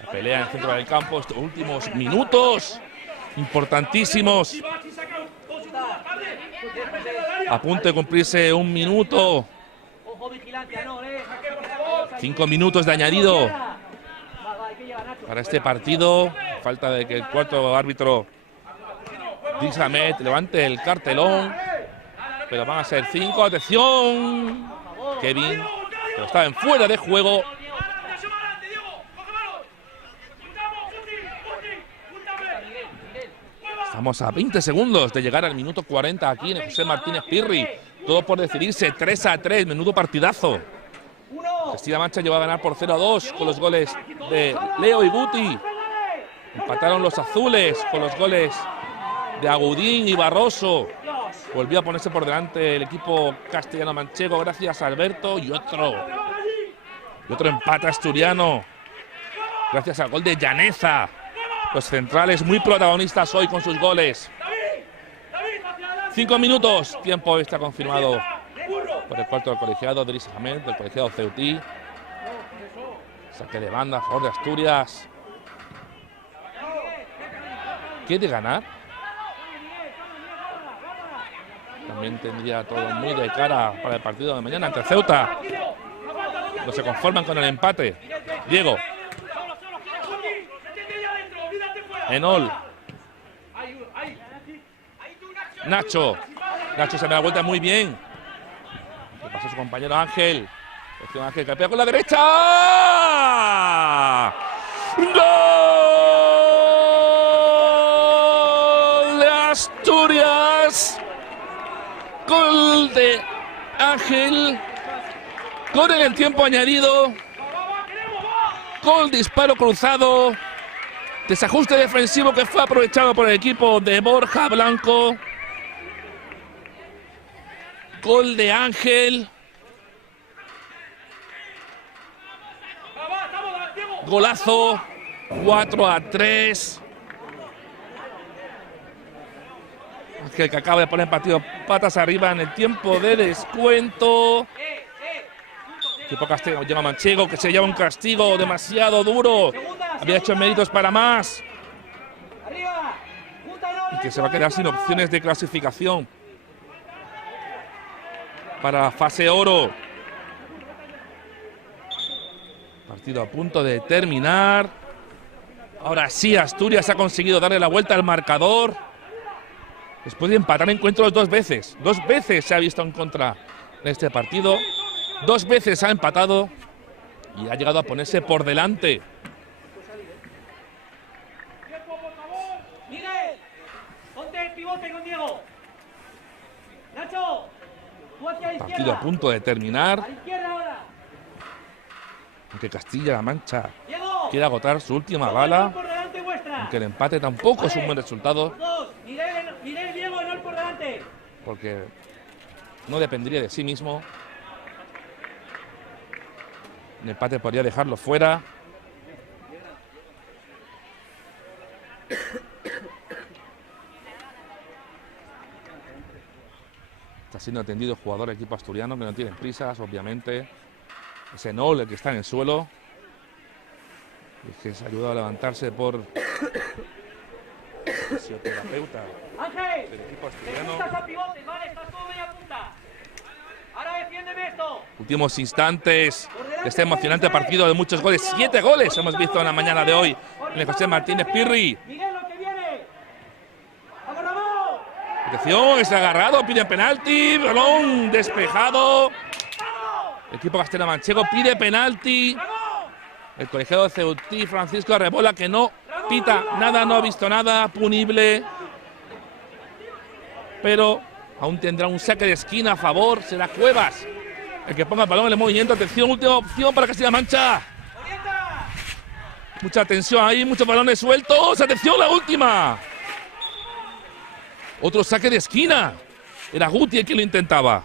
La pelea en el centro del campo, estos últimos minutos importantísimos. A punto de cumplirse 1 minuto. 5 minutos de añadido para este partido. Falta de que el cuarto árbitro Dixamet levante el cartelón, pero van a ser 5. Atención, Kevin, pero estaba en fuera de juego. Estamos a 20 segundos de llegar al minuto 40 aquí en el José Martínez Pirri. Todo por decidirse, 3-3, menudo partidazo. Castilla-La Mancha llegó a ganar por 0-2 con los goles de Leo y Guti. Empataron los azules con los goles de Agudín y Barroso. Volvió a ponerse por delante el equipo castellano-manchego gracias a Alberto y otro empate asturiano gracias al gol de Llaneza. Los centrales muy protagonistas hoy con sus goles. 5 minutos, tiempo está confirmado por el cuarto del colegiado Dris Ahmed, del colegiado Ceutí. Saque de banda a favor de Asturias. ¿Qué de ganar? También tendría todo muy de cara para el partido de mañana ante Ceuta. No se conforman con el empate. Diego. Enol. Nacho. Nacho se me da vuelta muy bien. Le pasa a su compañero Ángel. Ángel que pega con la derecha. ¡Gol de Asturias! Gol de Ángel. Gol en el tiempo añadido. Gol, disparo cruzado. Desajuste defensivo que fue aprovechado por el equipo de Borja Blanco. Gol de Ángel. Golazo. 4-3. Ángel que acaba de poner el partido patas arriba en el tiempo de descuento. Equipo castellano llega Manchego, que se lleva un castigo demasiado duro. Había hecho méritos para más. Y que se va a quedar sin opciones de clasificación para fase oro. Partido a punto de terminar. Ahora sí, Asturias ha conseguido darle la vuelta al marcador. Después de empatar encuentros 2 veces. 2 veces se ha visto en contra en este partido. 2 veces ha empatado y ha llegado a ponerse por delante. Miguel, ponte el pivote con Diego. Nacho, tú hacia la izquierda. Partido a punto de terminar. A la izquierda ahora. Aunque Castilla-La Mancha Diego, quiere agotar su última bala. por delante vuestra. Aunque el empate tampoco es un buen resultado. Miguel, Diego, Enol por delante. Porque no dependería de sí mismo. El empate podría dejarlo fuera. Está siendo atendido el jugador del equipo asturiano, que no tiene prisas, obviamente. Es Enol el que está en el suelo. Y es que se ha ayudado a levantarse por el fisioterapeuta Ángel, del equipo te asturiano. gustas a pivotes, vale, estás como media punta. Ahora defiéndeme esto. Últimos instantes de este emocionante partido de muchos goles. 7 goles hemos visto en la mañana de hoy en el José Martínez Pirri. Miguel, lo que viene. ¡Vamos, vamos! Atención, es agarrado, pide penalti, balón despejado. El equipo castellano-manchego pide penalti. El colegiado de Ceutí, Francisco Arrebola, que no pita nada, no ha visto nada, punible. Pero aún tendrá un saque de esquina a favor, será Cuevas el que ponga el balón en el movimiento. Atención, última opción para Castilla-La Mancha. Mucha tensión ahí, muchos balones sueltos. Atención, la última. Otro saque de esquina. Era Guti el que lo intentaba.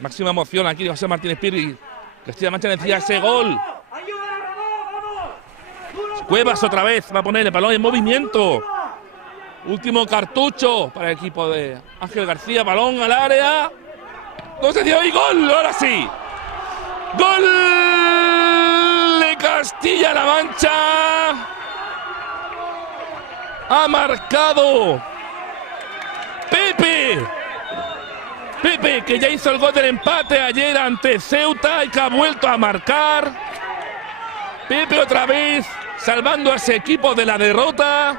Máxima emoción aquí de José Martínez Pirri. Castilla-La Mancha necesita ese gol. Cuevas otra vez va a poner el balón en movimiento. Último cartucho para el equipo de Ángel García. Balón al área. No se dio y gol. Ahora sí. Gol de Castilla-La Mancha. Ha marcado Pepe. Pepe, que ya hizo el gol del empate ayer ante Ceuta y que ha vuelto a marcar. Pepe otra vez salvando a ese equipo de la derrota.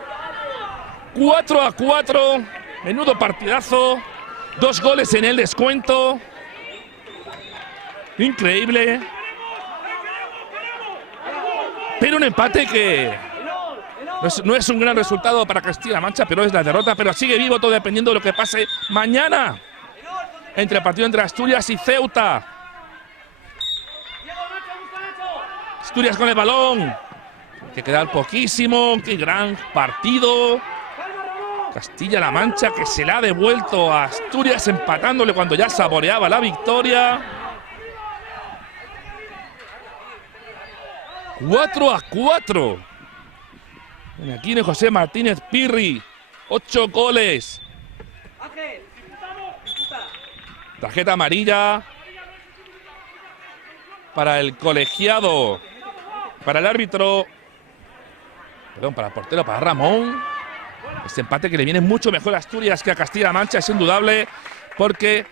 4-4. Menudo partidazo. 2 goles en el descuento. Increíble. Pero un empate que No es un gran resultado para Castilla-La Mancha, pero es la derrota. Pero sigue vivo, todo dependiendo de lo que pase mañana entre el partido entre Asturias y Ceuta. Asturias con el balón. Hay que quedar poquísimo. Qué gran partido. Castilla-La Mancha que se la ha devuelto a Asturias empatándole cuando ya saboreaba la victoria. 4-4. Aquí en José Martínez Pirri. 8 goles. Tarjeta amarilla para el colegiado. Para el árbitro. Perdón, para el portero, para Ramón. Este empate que le viene mucho mejor a Asturias que a Castilla-La Mancha es indudable, porque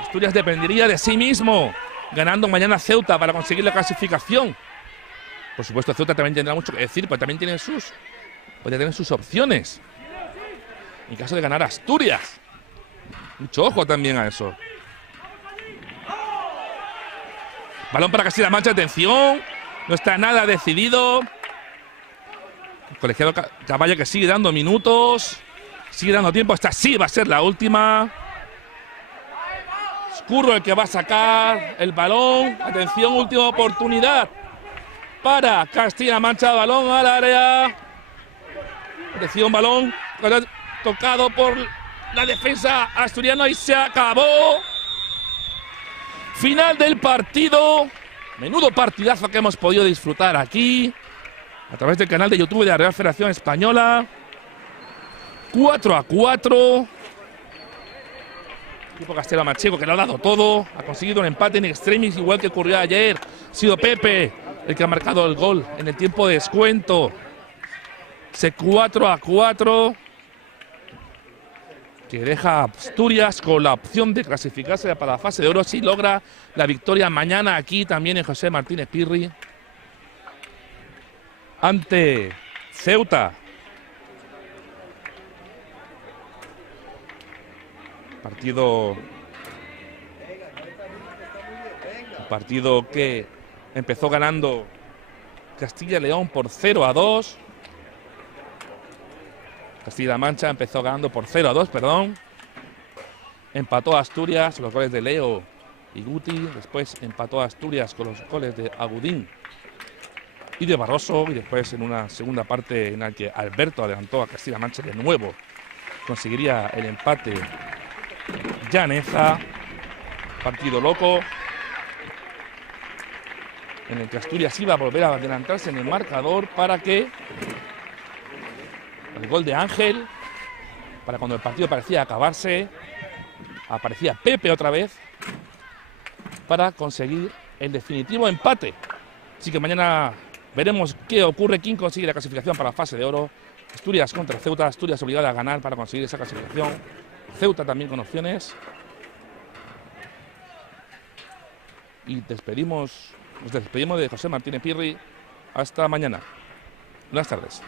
Asturias dependería de sí mismo, ganando mañana Ceuta para conseguir la clasificación. Por supuesto, Ceuta también tendrá mucho que decir, pues también tiene puede tener sus opciones. En caso de ganar Asturias. Mucho ojo también a eso. Balón para Castilla-La Mancha, atención. No está nada decidido. El colegiado Caballo que sigue dando minutos. Sigue dando tiempo. Esta sí va a ser la última. Escurro el que va a sacar el balón. Atención, última oportunidad para Castilla-La Mancha. Balón al área. Atención, balón tocado por la defensa asturiana y se acabó. Final del partido. Menudo partidazo que hemos podido disfrutar aquí a través del canal de YouTube de la Real Federación Española. 4-4. El equipo castellano-manchego que lo ha dado todo. Ha conseguido un empate en extremis, igual que ocurrió ayer. Ha sido Pepe el que ha marcado el gol en el tiempo de descuento. Ese 4-4 que deja a Asturias con la opción de clasificarse para la fase de oro si logra la victoria mañana aquí también en José Martínez Pirri ante Ceuta. Partido que empezó ganando Castilla-León por 0-2. Castilla-La Mancha empezó ganando por 0-2, perdón. Empató a Asturias, los goles de Leo y Guti. Después empató a Asturias con los goles de Agudín y de Barroso. Y después en una segunda parte en la que Alberto adelantó a Castilla-La Mancha de nuevo. Conseguiría el empate Llaneza. Partido loco en el que Asturias iba a volver a adelantarse en el marcador para que el gol de Ángel, para cuando el partido parecía acabarse, aparecía Pepe otra vez para conseguir el definitivo empate. Así que mañana veremos qué ocurre, quién consigue la clasificación para la fase de orde. Asturias contra Ceuta. Asturias obligada a ganar para conseguir esa clasificación. Ceuta también con opciones. Y nos despedimos de José Martínez Pirri. Hasta mañana. Buenas tardes.